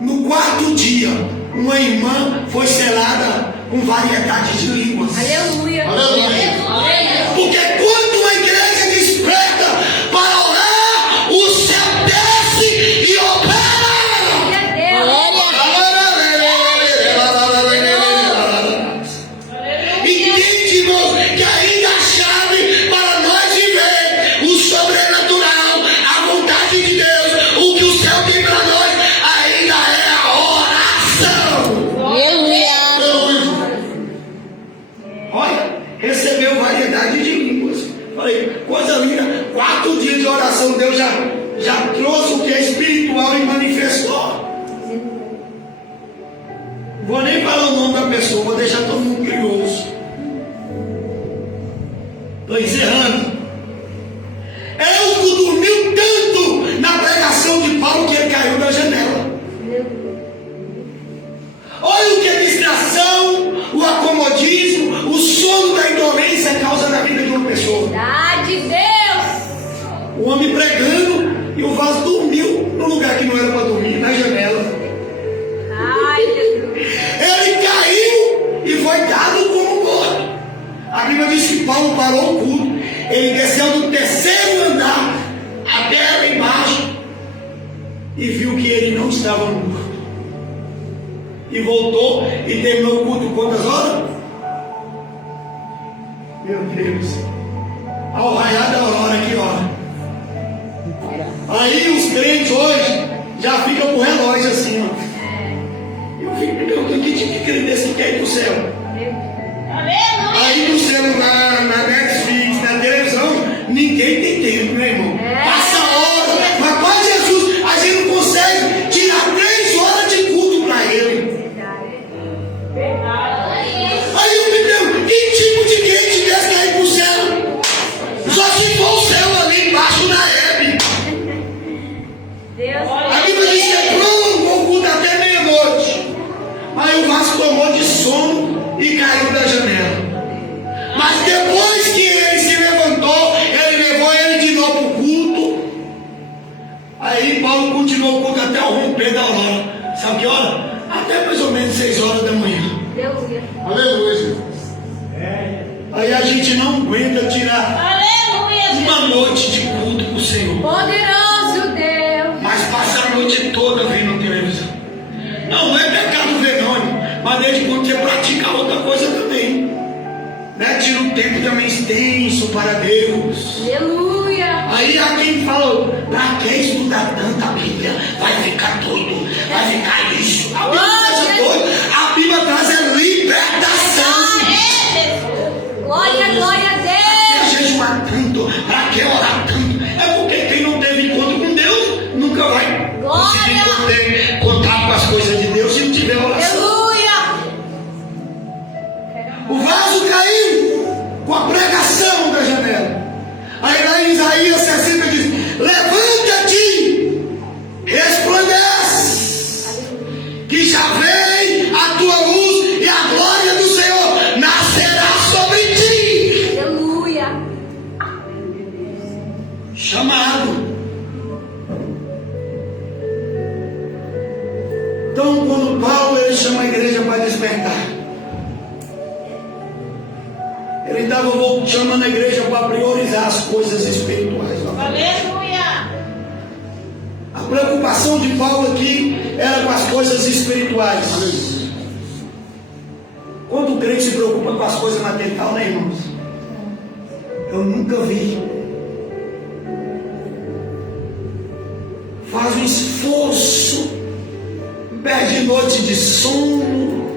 No 4º dia, uma irmã foi selada com variedade de línguas. Aleluia. Aleluia. Porque quando uma igreja desperta para orar, o céu desce e opera. Entende, irmãos, que ainda a chave para nós viver o sobrenatural, a vontade de Deus, o que o céu tem para nós, ainda é a oração. Aleluia. Olha, recebeu variedade de línguas. Falei, coisa linda. 4 dias de oração, Deus já trouxe o que é espiritual e manifestou. Vou nem falar o nome da pessoa, vou deixar todo mundo curioso. Estou encerrando. Elco dormiu tanto na pregação de Paulo que ele caiu da janela. Olha o que a distração, o acomodismo, o sono da indolência causa na vida de uma pessoa. Verdade, Deus. O homem pregando e o vaso dormiu no lugar que não era para dormir, na janela. Ai, Jesus. Ele caiu e foi dado como morto. A Bíblia diz que Paulo parou o culto. Ele desceu do 3º andar até lá embaixo e viu que ele não estava morto. E voltou e terminou o culto quantas horas? Meu Deus. Ao raiar da aurora, que hora? Aí os crentes hoje já ficam com o relógio assim, ó. Eu fico me perguntando que tipo de crente desse que quer ir para o céu? Aleluia. Aí no celular, na Netflix, na televisão, ninguém tem tempo, né, irmão? Passa hora, mas para Jesus, a gente não consegue tirar 3 horas de culto para Ele. Aí eu me pergunto, que tipo de crente desse quer ir para o céu? Só se for o céu ali embaixo na Hebe. Deus. A Bíblia diz que é prolongou o culto até meia-noite. Aí o vaso tomou de sono e caiu da janela. Mas depois que ele se levantou, ele levou ele de novo para o culto. Aí Paulo continuou o culto até o romper da aurora. Sabe que hora? Até mais ou menos 6 horas da manhã. Aleluia. Aleluia, Jesus. Aí a gente não aguenta tirar Aleluia. uma noite de culto para o Senhor. Poderoso Deus. Mas passa a noite toda vendo televisão. Não é pecado ver não, irmão. Mas desde quando você pratica outra coisa também, né? Tira um tempo também extenso para Deus. Aleluia. Aí há quem fala, pra que estudar tanta Bíblia? Vai ficar doido, vai ficar isso. A Bíblia traz doido. A Bíblia traz a libertação. Glória, glória a Pra Deus. que jejuar tanto? Pra que orar tanto? Isaías 60 diz: levanta-te, resplandece, que já vem a tua luz e a glória do Senhor nascerá sobre ti. Aleluia. Chamado. Então, quando Paulo ele chama a igreja para despertar, ele estava chamando a igreja para priorizar as coisas espirituais. Aleluia. A preocupação de Paulo aqui era com as coisas espirituais. Quando o crente se preocupa com as coisas materiais, né, irmãos? Eu nunca vi. Faz um esforço, perde noite de sono,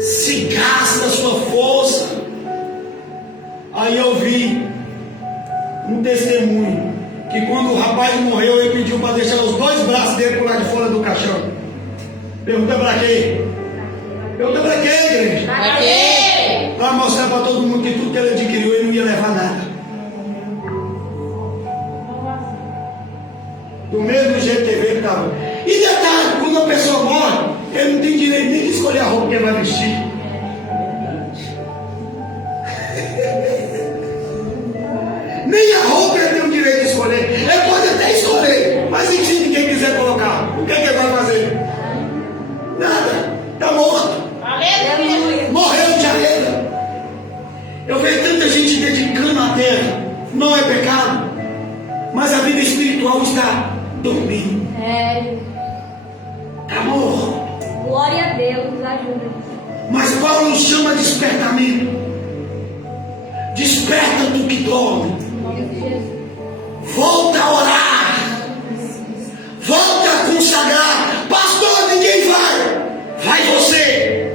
se gasta a sua força. Aí eu vi um testemunho que quando o rapaz morreu, ele pediu para deixar os 2 braços dele por lá de fora do caixão. Pergunta para quê? Pergunta para quê, igreja? Para quê? Para mostrar para todo mundo que tudo que ele adquiriu, ele não ia levar nada. Do mesmo jeito que ele estava. E detalhe, quando a pessoa morre, ele não tem direito nem de escolher a roupa que ele vai vestir. Nem a roupa ele tem o direito de escolher. Ele pode até escolher, mas e se ninguém quiser colocar? O que é que ele vai fazer? Nada. Está morto. Aleluia. Morreu já era. Eu vejo tanta gente dedicando a terra. Não é pecado, mas a vida espiritual está dormindo. Está morto. Glória a Deus, nos ajuda. Mas Paulo nos chama de despertamento. Desperta tu que dorme. Volta a orar. Volta a consagrar. Pastor, ninguém vai. Vai você.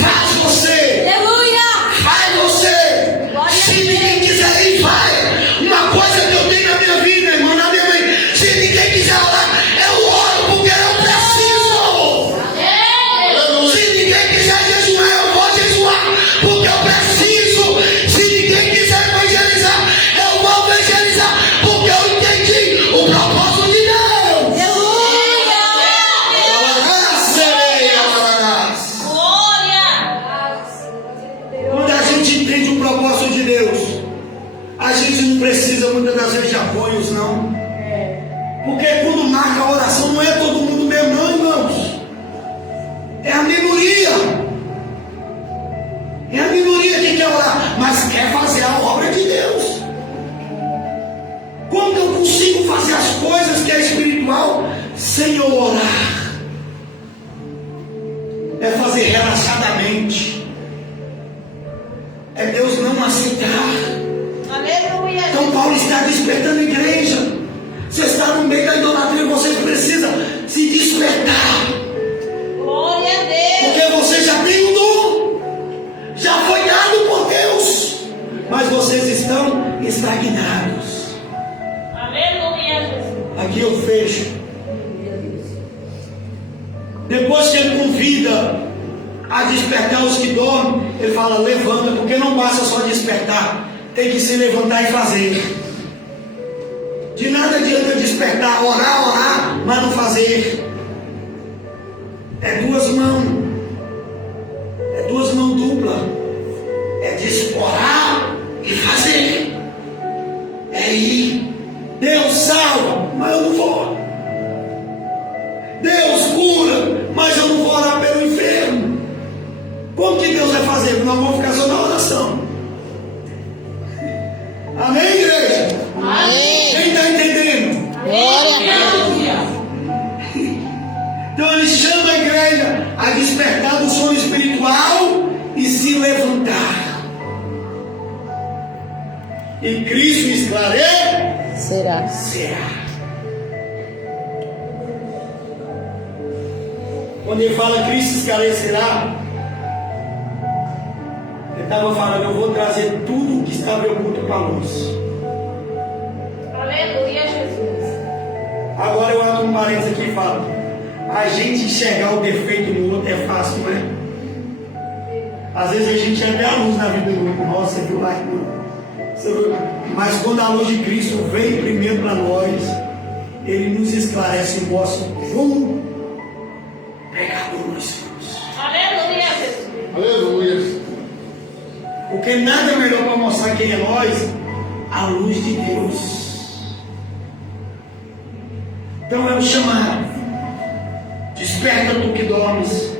Faz você. Aleluia. Vai você. Glória a Se Deus. ninguém quiser ir, vai. Uma coisa que eu tenho na minha vida, irmão, na minha mãe. Se ninguém quiser orar, eu oro porque eu preciso. Se ninguém quiser jejuar, eu vou jejuar porque eu preciso. Se ninguém quiser evangelizar, eu vou evangelizar porque eu entendi o propósito de Deus. Quando a gente entende o propósito de Deus, a gente não precisa muitas das vezes de apoios, não. Porque quando marca a oração, não é todo mundo mesmo, não, irmãos. É a minoria. É a minoria que quer orar, mas quer fazer a obra de Deus. Como que eu consigo fazer as coisas que é espiritual sem eu orar? É fazer relaxadamente. É Deus não aceitar. Aleluia. Então Paulo está despertando a igreja. Você está no meio da idolatria, você precisa se despertar. Glória a Deus. Porque você já tem um dom. Já foi dado por Deus. Mas vocês estão estagnados. Aleluia, Jesus. Aqui eu fecho. Depois que ele convida a despertar os que dormem, ele fala: levanta, porque não basta só despertar, tem que se levantar e fazer. De nada adianta despertar, orar, mas não fazer. É 2 mãos. É 2 mãos duplas. É orar e fazer. É ir. Deus salva, mas eu não vou. Deus cura, mas eu não vou orar pelo enfermo. Como que Deus vai fazer? Nós vamos ficar só na oração. Amém, igreja? Amém. Quem está entendendo? Aleluia. Então ele chama a igreja a despertar do sono espiritual e se levantar. E Cristo esclarecerá. Quando ele fala Cristo esclarecerá, ele estava falando: eu vou trazer tudo que estava oculto para a luz. Aleluia, Jesus. Agora eu abro um parênteses aqui e falo: a gente enxergar o defeito no outro é fácil, não é? Às vezes a gente até a luz na vida do outro. Nossa, viu lá, irmão? Mas quando a luz de Cristo vem primeiro para nós, Ele nos esclarece e mostra como pecador nós somos. Aleluia, Jesus. Aleluia. Porque nada melhor para mostrar quem é nós, a luz de Deus. Então é o chamado. Desperta tu que dormes,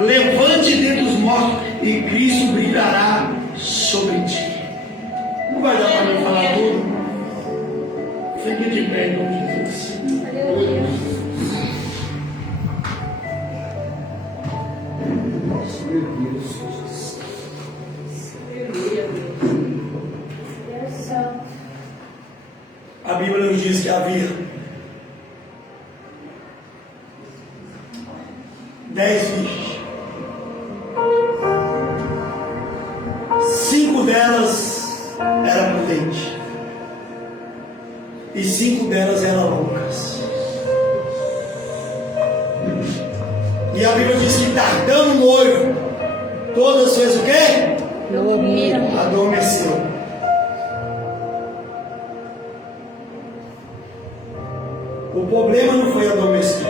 levante dentre os mortos e Cristo brilhará sobre ti. Não vai dar para mim falar tudo? Fique de pé em nome de Jesus. A Bíblia nos diz que havia 10 virgens. 5 delas eram prudentes e 5 delas eram loucas. E a Bíblia diz que tardando o noivo, todas fez o quê? Adormeceu. O problema não foi adormecer.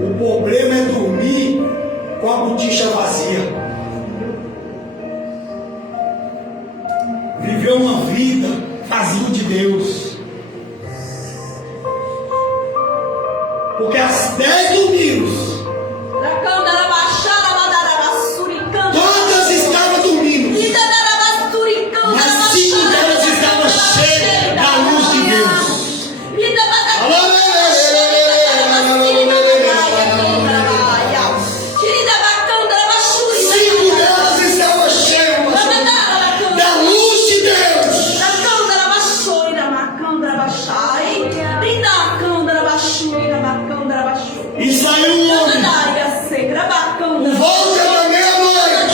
O problema é dormir com a boticha vazia. Viver uma vida vazia de Deus. Porque as 10 domingos, todas estavam dormindo. Mas 5 delas estavam cheias da luz de Deus. E saiu um homem. Volta da meia-noite.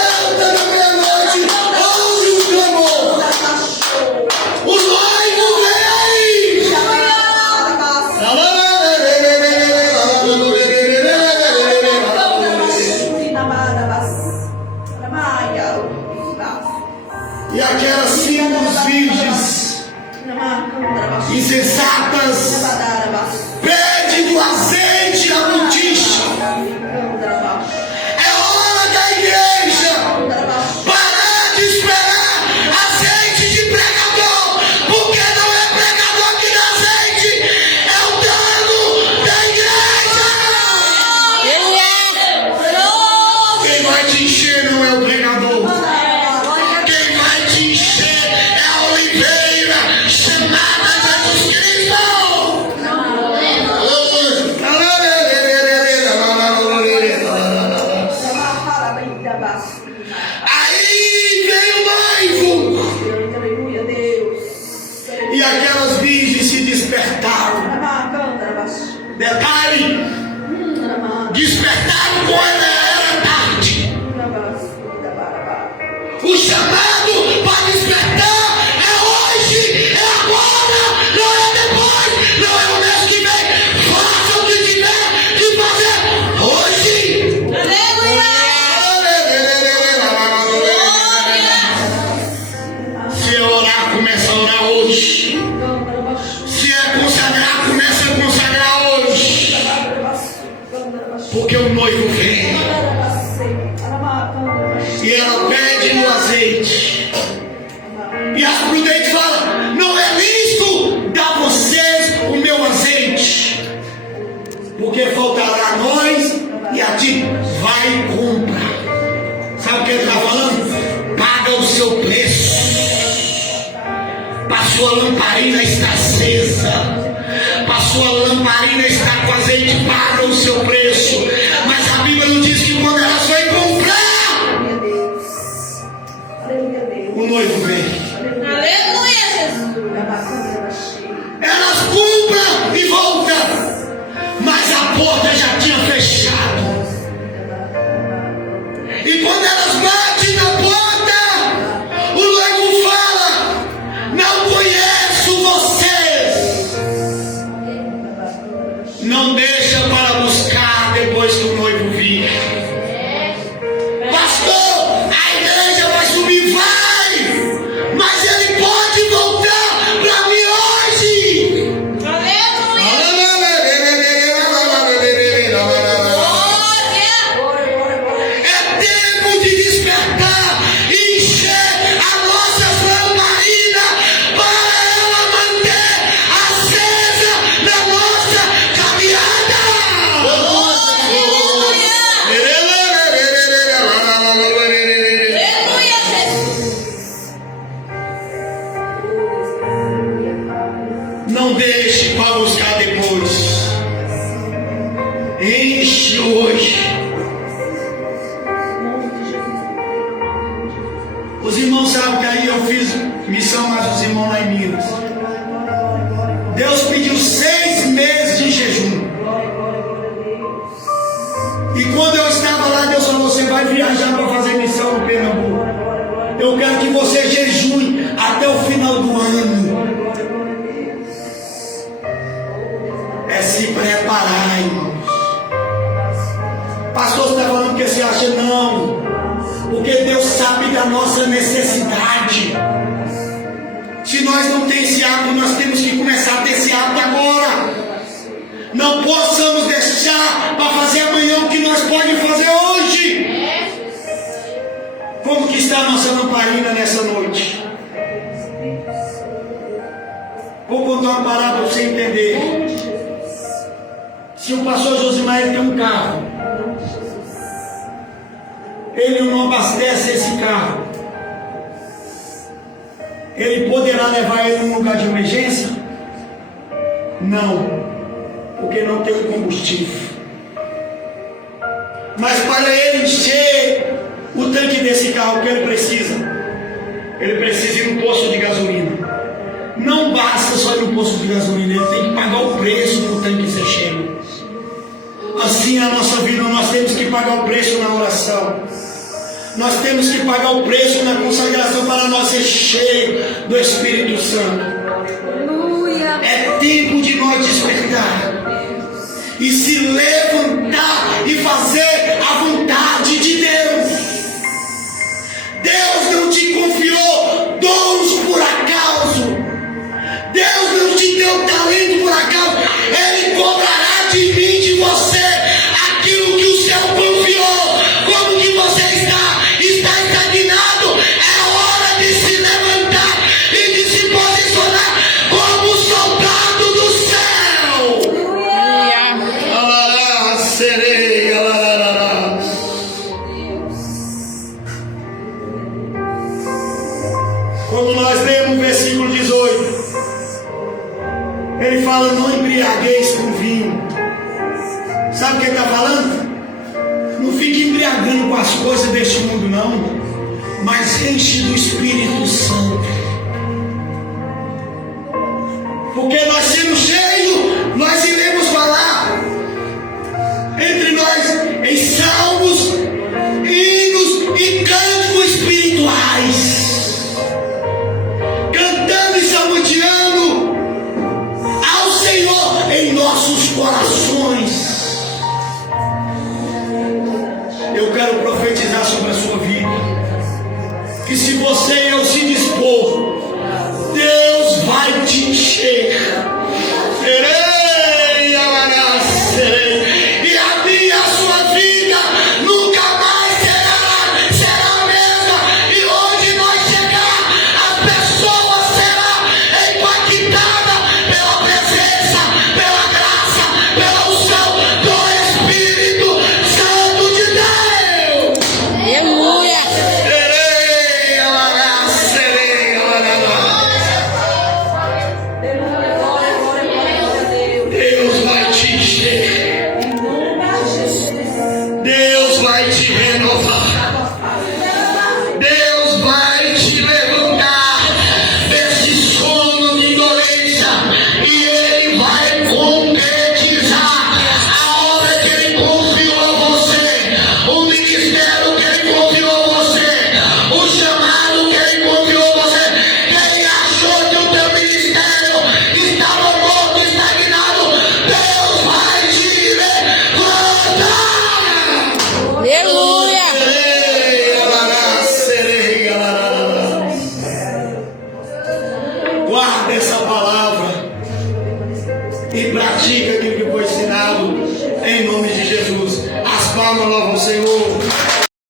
Volta da meia-noite. Ouve o clamor. O noivo vem aí. E aquelas 5 virgens insensatas pedem do azeite na boticha. É hora da igreja parar de esperar azeite de pregador, porque não é pregador que dá azeite, é o dono da igreja. Quem vai te encher não é o pregador. Quem vai te encher é a oliveira chamada Jesus Cristo. Aí veio o noivo e aquelas virgens se despertaram. Detalhe, despertaram quando era tarde. O chamado para despertar é hoje, é agora, não é depois, não é o mês que vem. Faça o que tiver que fazer hoje. Se é orar, começa a orar hoje. Se é consagrar, começa a consagrar hoje. Porque o noivo vem e ela pede no azeite. E as prudentes falam: não é lícito dar a vocês o meu azeite, porque faltará a nós e a ti. Vai e compra. Sabe o que ele está falando? Paga o seu preço. Para sua lamparina está acesa, para sua lamparina está com azeite, paga o seu preço. Mas a Bíblia não diz que quando elas vêm comprar, o noivo vem. Aleluia, Jesus. Elas compram e voltam, mas a porta já tinha fechado. E quando elas batem na porta, o noivo fala: não conheço vocês. Não deixa para buscar depois que o noivo vir. Pastor, a igreja vai subir, vai, mas ele pode voltar para mim hoje. É tempo de despertar e encher a nossa lamparina para ela manter acesa na nossa caminhada. Não deixe para buscar depois. Enche hoje. Os irmãos sabem que aí eu fiz missão mais os irmãos lá em Minas. Deus pediu 6 meses de jejum. E quando eu estava lá, Deus falou: você vai viajar para fazer missão no Pernambuco. Eu quero que você jejue até o final do ano. É se preparar, irmãos. Pastor, você está falando que você acha? Não. Porque Deus sabe da nossa necessidade. Se nós não temos esse hábito, nós temos que começar a ter esse hábito agora. Não possamos deixar para fazer amanhã o que nós podemos fazer hoje. Como que está a nossa lamparina nessa noite? Vou contar uma palavra para você entender. Se o pastor Josimar tem um carro, ele não abastece esse carro, ele poderá levar ele num lugar de emergência? Não, porque não tem combustível. Mas para ele encher o tanque desse carro, o que ele precisa? Ele precisa ir no posto de gasolina. Não basta só ir no posto de gasolina, ele tem que pagar o preço para o tanque ser cheio. Assim é a nossa vida, nós temos que pagar o preço na oração. Nós temos que pagar o preço na consagração para nós ser cheios do Espírito Santo. É tempo de nós despertar e se levantar e fazer a vontade de Deus. Deus não te confiou dons por acaso. Deus não te deu talento por acaso. Ele cobrará de mim, de você, aquilo que o céu confiou. Como que você está? Está estagnado? É hora de se levantar e de se posicionar como soldado do céu. Alará, sereia, alará. Como nós lemos o versículo 18, ele fala: não embriagueis com vinho. Sabe o que ele está falando? Não fique embriagando com as coisas deste mundo, não, mas enche do Espírito Santo. Porque nós sendo cheios, nós iremos falar entre nós em salmos, hinos e cânticos espirituais, cantando e salmodiando ao Senhor em nossos corações. Eu quero profetizar sobre a sua vida, que se você e eu se dispor, Deus vai te encher. E a minha, a sua vida nunca mais será a mesma. E onde nós chegar, a pessoa será impactada pela presença, pela graça, pela unção do Espírito Santo de Deus. Aleluia. dessa palavra e pratica aquilo que foi ensinado, em nome de Jesus. As palmas louvam o Senhor.